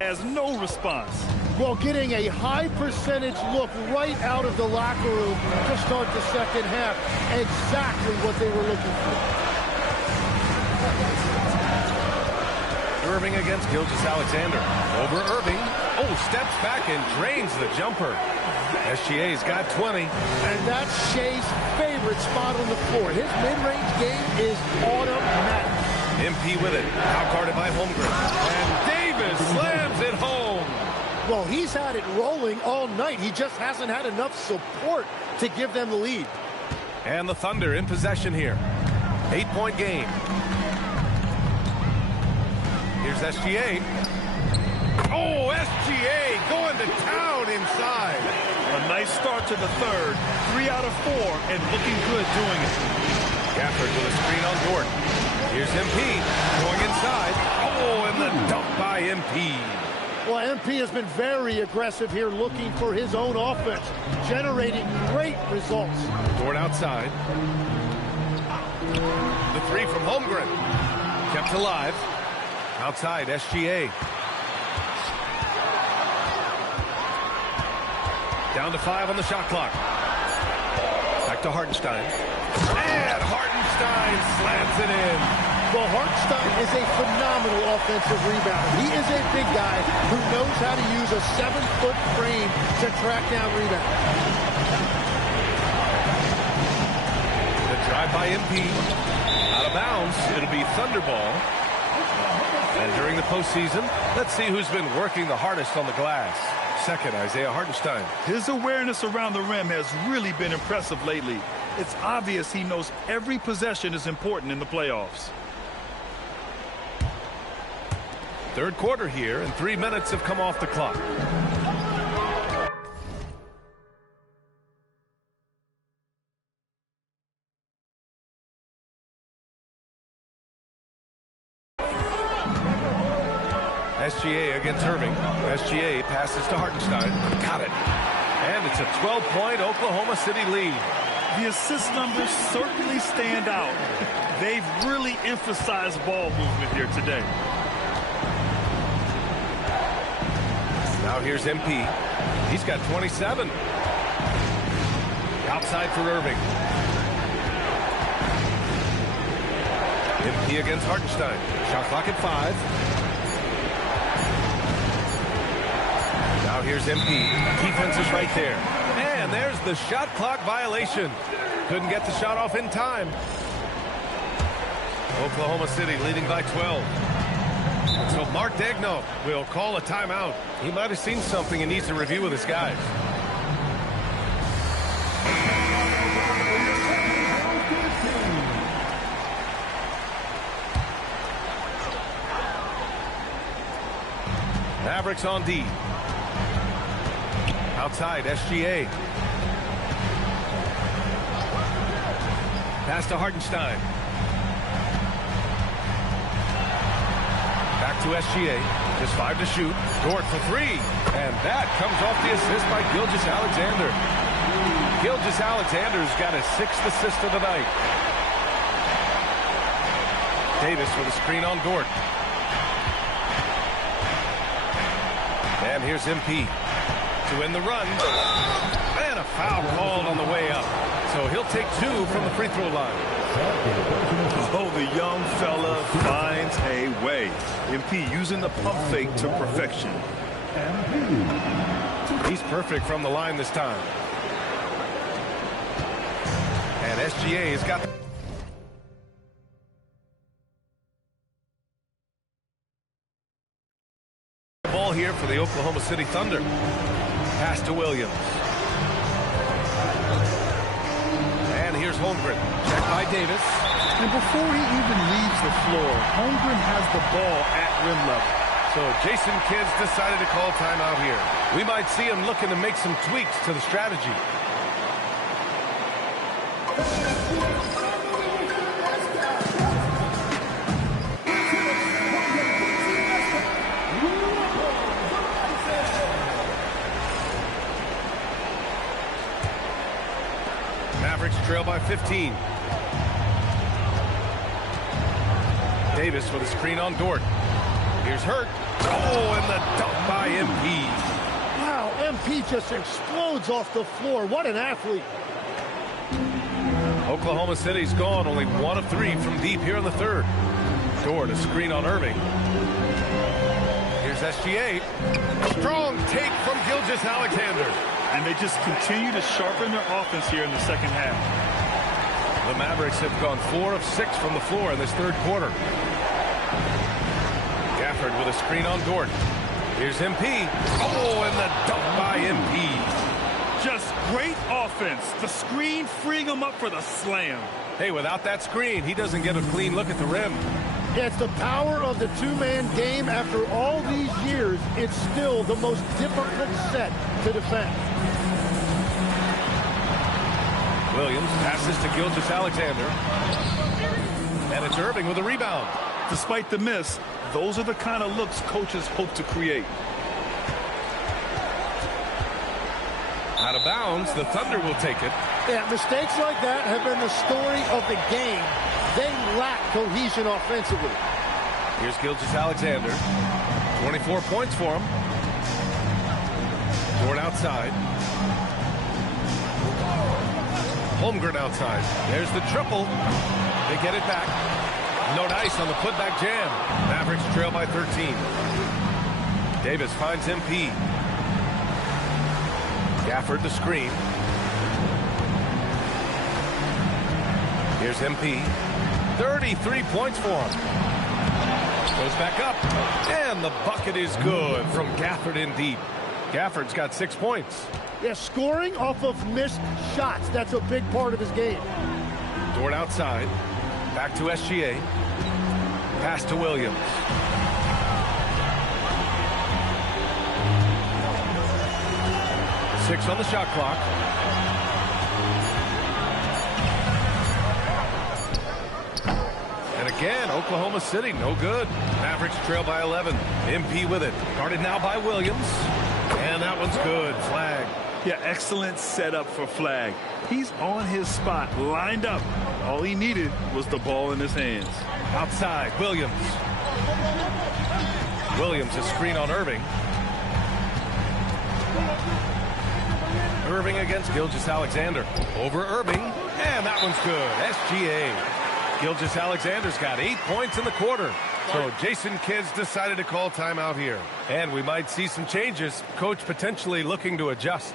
has no response. Well, getting a high percentage look right out of the locker room to start the second half. Exactly what they were looking for. Irving against Gilgeous-Alexander. Over Irving. Oh, steps back and drains the jumper. SGA's got 20. And that's Shea's favorite spot on the floor. His mid-range game is automatic. MP with it. Out guarded by Holmgren. And Davis slams it home. Well, he's had it rolling all night. He just hasn't had enough support to give them the lead. And the Thunder in possession here. 8-point game. Here's SGA. Oh, SGA going to town inside. A nice start to the third. 3 out of 4 and looking good doing it. Gafford with a screen on Gordon. Here's MP going inside. Oh, and the dunk by MP. Well, MP has been very aggressive here looking for his own offense, generating great results. Gordon outside. The three from Holmgren. Kept alive. Outside, SGA. Down to 5 on the shot clock. Back to Hartenstein. And Hartenstein slams it in. Well, Hartenstein is a phenomenal offensive rebounder. He is a big guy who knows how to use a 7-foot frame to track down rebounds. The drive by MP. Out of bounds. It'll be Thunder ball. And during the postseason, let's see who's been working the hardest on the glass. Second, Isaiah Hartenstein. His awareness around the rim has really been impressive lately. It's obvious he knows every possession is important in the playoffs. Third quarter here, and 3 minutes have come off the clock. SGA against Irving. SGA passes to Hartenstein. Got it. And it's a 12-point Oklahoma City lead. The assist numbers certainly stand out. They've really emphasized ball movement here today. Now here's MP. He's got 27. Outside for Irving. MP against Hartenstein. Shot clock at 5. Now here's MP. Defense is right there. And there's the shot clock violation. Couldn't get the shot off in time. Oklahoma City leading by 12. So Mark Daigneault will call a timeout. He might have seen something and needs to review with his guys. Mavericks on D. Outside, SGA. Pass to Hartenstein. Back to SGA. Just 5 to shoot. Dort for 3. And that comes off the assist by Gilgeous-Alexander. Gilgeous-Alexander's got his 6th assist of the night. Davis with a screen on Dort. And here's MP to win the run. And a foul called on the way up. So he'll take 2 from the free throw line. Oh, the young fella finds a way. MP using the pump fake to perfection. He's perfect from the line this time. And SGA has got the ball here for the Oklahoma City Thunder. Pass to Williams. And here's Holmgren. Check by Davis. And before he even leaves the floor, Holmgren has the ball at rim level. So Jason Kidd's decided to call timeout here. We might see him looking to make some tweaks to the strategy. Mavericks trail by 15. Davis with a screen on Dort. Here's Hurt. Oh, and the dunk by MP. Wow, MP just explodes off the floor. What an athlete. Oklahoma City's gone only 1 of 3 from deep here in the third. Dort, a screen on Irving. Here's Here's SGA. Strong take from Gilgeous-Alexander. And they just continue to sharpen their offense here in the second half. The Mavericks have gone 4 of 6 from the floor in this third quarter. Gafford with a screen on Dort. Here's MP. Oh, and the dunk by MP. Just great offense. The screen freeing him up for the slam. Hey, without that screen, he doesn't get a clean look at the rim. Yeah, it's the power of the two-man game. After all these years, it's still the most difficult set to defend. Williams passes to Gilgeous-Alexander. And it's Irving with a rebound. Despite the miss, those are the kind of looks coaches hope to create. Out of bounds, the Thunder will take it. Yeah, mistakes like that have been the story of the game. They lack cohesion offensively. Here's Gilgeous-Alexander. 24 points for him. Dort outside. Holmgren outside. There's the triple. They get it back. No dice on the putback jam. Mavericks trail by 13. Davis finds MP. Gafford the screen. Here's MP. 33 points for him. Goes back up. And the bucket is good from Gafford in deep. Gafford's got 6 points. Yeah, scoring off of missed shots. That's a big part of his game. Dort outside. Back to SGA. Pass to Williams. Six on the shot clock. And again, Oklahoma City, no good. Mavericks trail by 11. MP with it. Guarded now by Williams. And that one's good. Flag. Yeah, excellent setup for Flag. He's on his spot, lined up. All he needed was the ball in his hands. Outside, Williams. Williams, a screen on Irving. Irving against Gilgeous-Alexander. Over Irving, and that one's good. SGA. Gilgeous-Alexander's got 8 points in the quarter. So Jason Kidd's decided to call timeout here. And we might see some changes. Coach potentially looking to adjust.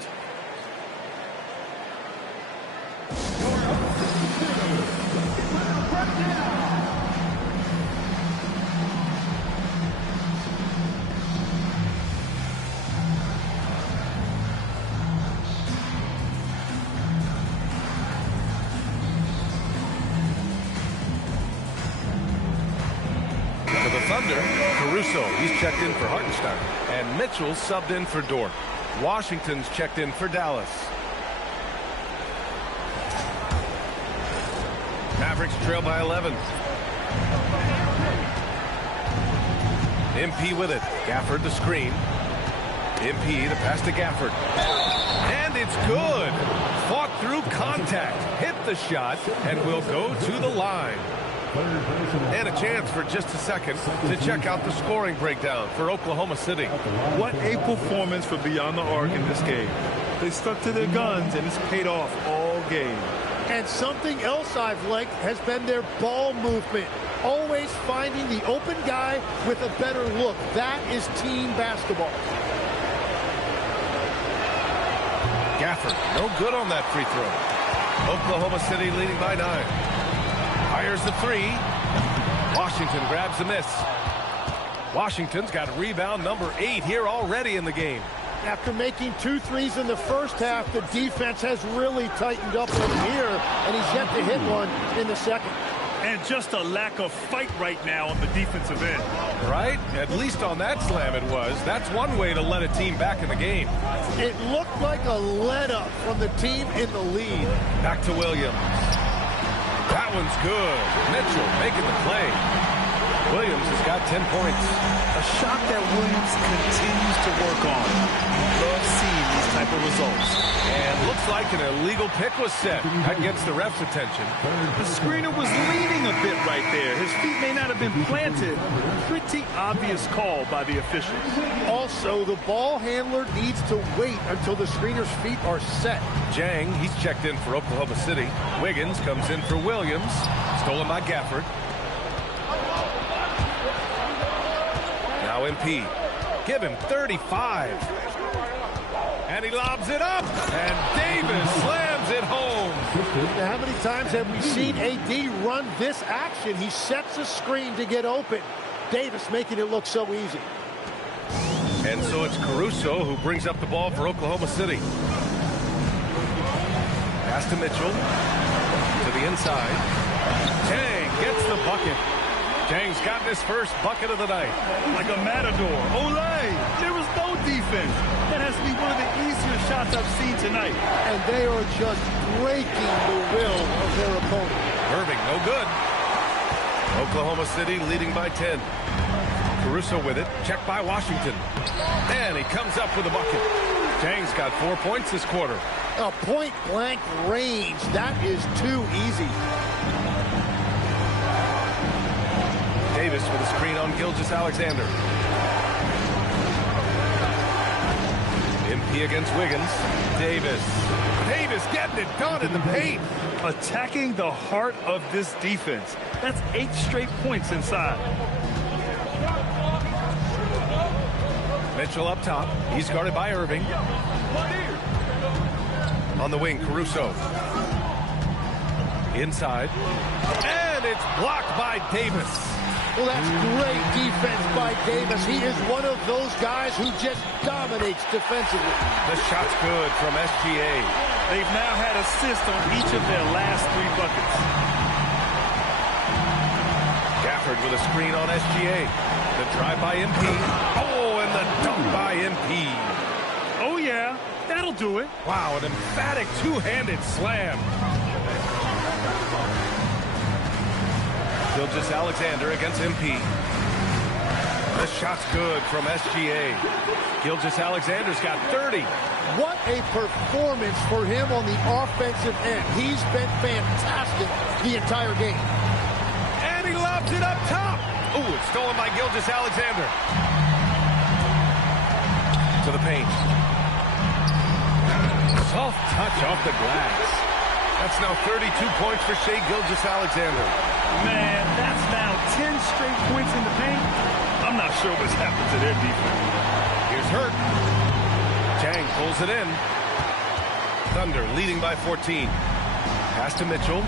He's checked in for Hartenstein. And Mitchell's subbed in for Dort. Washington's checked in for Dallas. Mavericks trail by 11. MP with it. Gafford the screen. MP the pass to Gafford. And it's good. Fought through contact. Hit the shot and will go to the line. And a chance for just a second to check out the scoring breakdown for Oklahoma City. What a performance for Beyond the Arc in this game. They stuck to their guns, and it's paid off all game. And something else I've liked has been their ball movement. Always finding the open guy with a better look. That is team basketball. Gafford, no good on that free throw. Oklahoma City leading by 9. Fires the three. Washington grabs the miss. Washington's got rebound number 8 here already in the game. After making 2 threes in the first half, the defense has really tightened up on him here, and he's yet to hit one in the second. And just a lack of fight right now on the defensive end. Right? At least on that slam it was. That's one way to let a team back in the game. It looked like a let-up from the team in the lead. Back to Williams. That one's good. Mitchell making the play. Williams has got 10 points. A shot that Williams continues to work on. Love seeing these type of results. And looks like an illegal pick was set. That gets the ref's attention. The screener was leaning a bit right there. His feet may not have been planted. Pretty obvious call by the officials. Also, the ball handler needs to wait until the screener's feet are set. Jang, he's checked in for Oklahoma City. Wiggins comes in for Williams. Stolen by Gafford. Now MP. Give him 35. And he lobs it up. And Davis slams it home. Now, how many times have we seen AD run this action? He sets a screen to get open. Davis making it look so easy. And so it's Caruso who brings up the ball for Oklahoma City. Pass to Mitchell. To the inside. Chang gets the bucket. Chang's gotten his first bucket of the night. Like a matador. Olay! There was no defense. That has to be one of the easier shots I've seen tonight. And they are just breaking the will of their opponent. Irving, no good. Oklahoma City leading by 10. Caruso with it. Checked by Washington. And he comes up with a bucket. Chang's got 4 points this quarter. A point-blank range. That is too easy. Davis with a screen on Gilgeous-Alexander. MP against Wiggins. Davis getting it done in the paint. Attacking the heart of this defense. That's 8 straight points inside. Mitchell up top. He's guarded by Irving. On the wing, Caruso. Inside. And it's blocked by Davis. Well, that's great defense by Davis. He is one of those guys who just dominates defensively. The shot's good from SGA. They've now had assists on each of their last 3 buckets. Gafford with a screen on SGA. The drive by MP. Oh, and the dunk by MP. Oh, yeah. That'll do it. Wow, an emphatic two-handed slam. Gilgeous-Alexander against MP. The shot's good from SGA. Gilgeous-Alexander's got 30. What a performance for him on the offensive end. He's been fantastic the entire game. And he lobs it up top. Ooh, it's stolen by Gilgeous-Alexander. To the paint. Soft touch off the glass. That's now 32 points for Shai Gilgeous-Alexander. Man, that's now 10 straight points in the paint. I'm not sure what's happened to their defense. Here's Hurt. Chang pulls it in. Thunder leading by 14. Pass to Mitchell.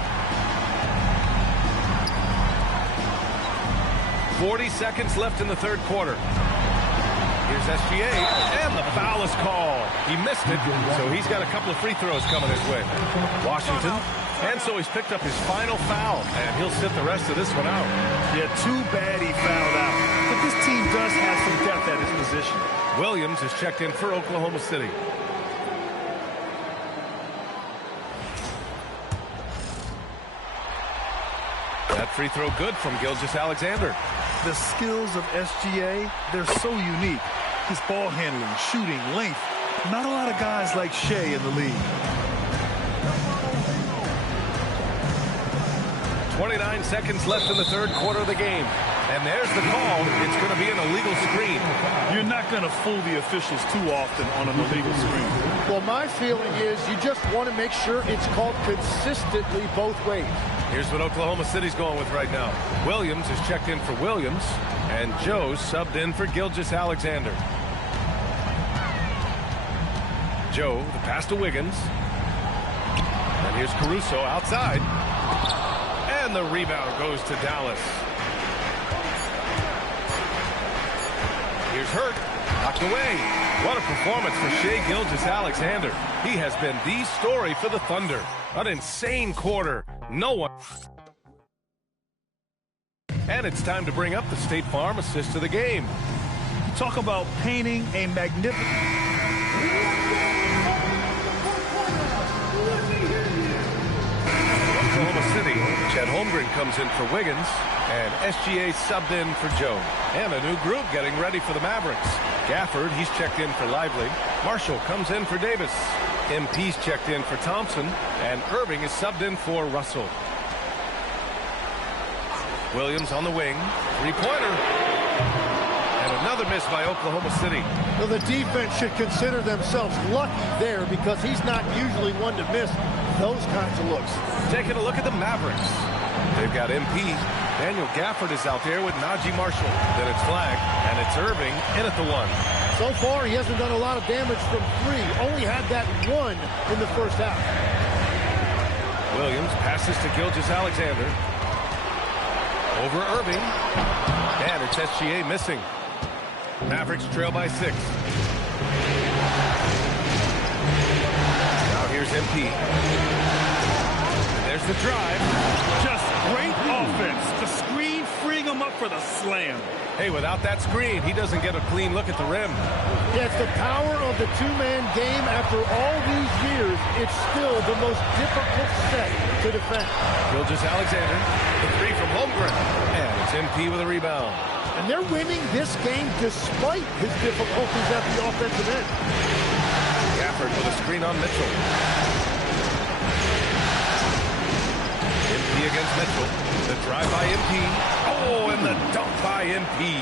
40 seconds left in the third quarter. Here's SGA, and the foul is called. He missed it, so he's got a couple of free throws coming his way. Washington, and so he's picked up his final foul, and he'll sit the rest of this one out. Yeah, too bad he fouled out. But this team does have some depth at his position. Williams is checked in for Oklahoma City. That free throw good from Gilgeous-Alexander. The skills of SGA, they're so unique. His ball handling, shooting, length. Not a lot of guys like Shai in the league. 29 seconds left in the third quarter of the game. And there's the call. It's going to be an illegal screen. You're not going to fool the officials too often on an illegal screen. Well, my feeling is you just want to make sure it's called consistently both ways. Here's what Oklahoma City's going with right now. Williams is checked in for Williams, and Joe's subbed in for Gilgeous-Alexander. Joe, the pass to Wiggins. And here's Caruso outside. And the rebound goes to Dallas. Here's Hurt, knocked away. What a performance for Shai Gilgeous-Alexander. He has been the story for the Thunder. An insane quarter. No one. And it's time to bring up the State Farm assist of the game. Talk about painting a magnificent... Oklahoma City, Chet Holmgren comes in for Wiggins, and SGA subbed in for Joe. And a new group getting ready for the Mavericks. Gafford, he's checked in for Lively. Marshall comes in for Davis. MP's checked in for Thompson, and Irving is subbed in for Russell. Williams on the wing, three-pointer. And another miss by Oklahoma City. Well, the defense should consider themselves lucky there because he's not usually one to miss those kinds of looks. Taking a look at the Mavericks. They've got MP, Daniel Gafford is out there with Najee Marshall. Then it's Flag, and it's Irving in at the 1. So far, he hasn't done a lot of damage from 3. Only had that 1 in the first half. Williams passes to Gilgeous-Alexander. Over Irving. And it's SGA missing. Mavericks trail by 6. Now here's MP. There's the drive. Just great offense. The screen freeing him up for the slam. Hey, without that screen, he doesn't get a clean look at the rim. Yeah, it's the power of the two-man game. After all these years, it's still the most difficult set to defend. Gilgeous-Alexander, the 3 from Holmgren. And it's MP with a rebound. And they're winning this game despite his difficulties at the offensive end. Gafford with a screen on Mitchell. MP against Mitchell. The drive by MP. Oh, and the dunk by MP.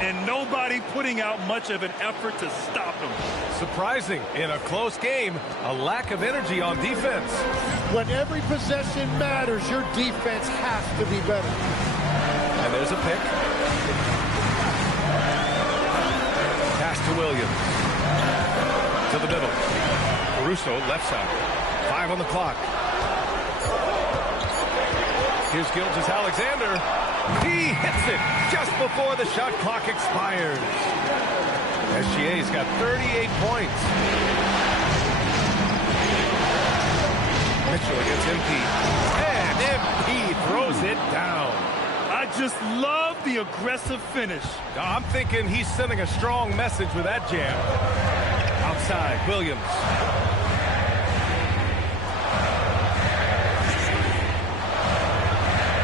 And nobody putting out much of an effort to stop him. Surprising, in a close game, a lack of energy on defense. When every possession matters, your defense has to be better. And there's a pick. Pass to Williams. To the middle. Caruso, left side. 5 on the clock. Here's Gilgeous-Alexander. He hits it just before the shot clock expires. SGA's got 38 points. Mitchell against MP. And MP throws it down. I just love the aggressive finish. I'm thinking he's sending a strong message with that jam. Outside, Williams.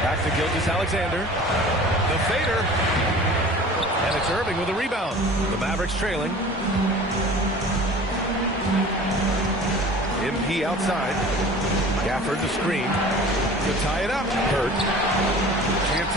Back to Gilgeous-Alexander. The fader. And it's Irving with a rebound. The Mavericks trailing. MP outside. Gafford the screen. To tie it up. Hurt.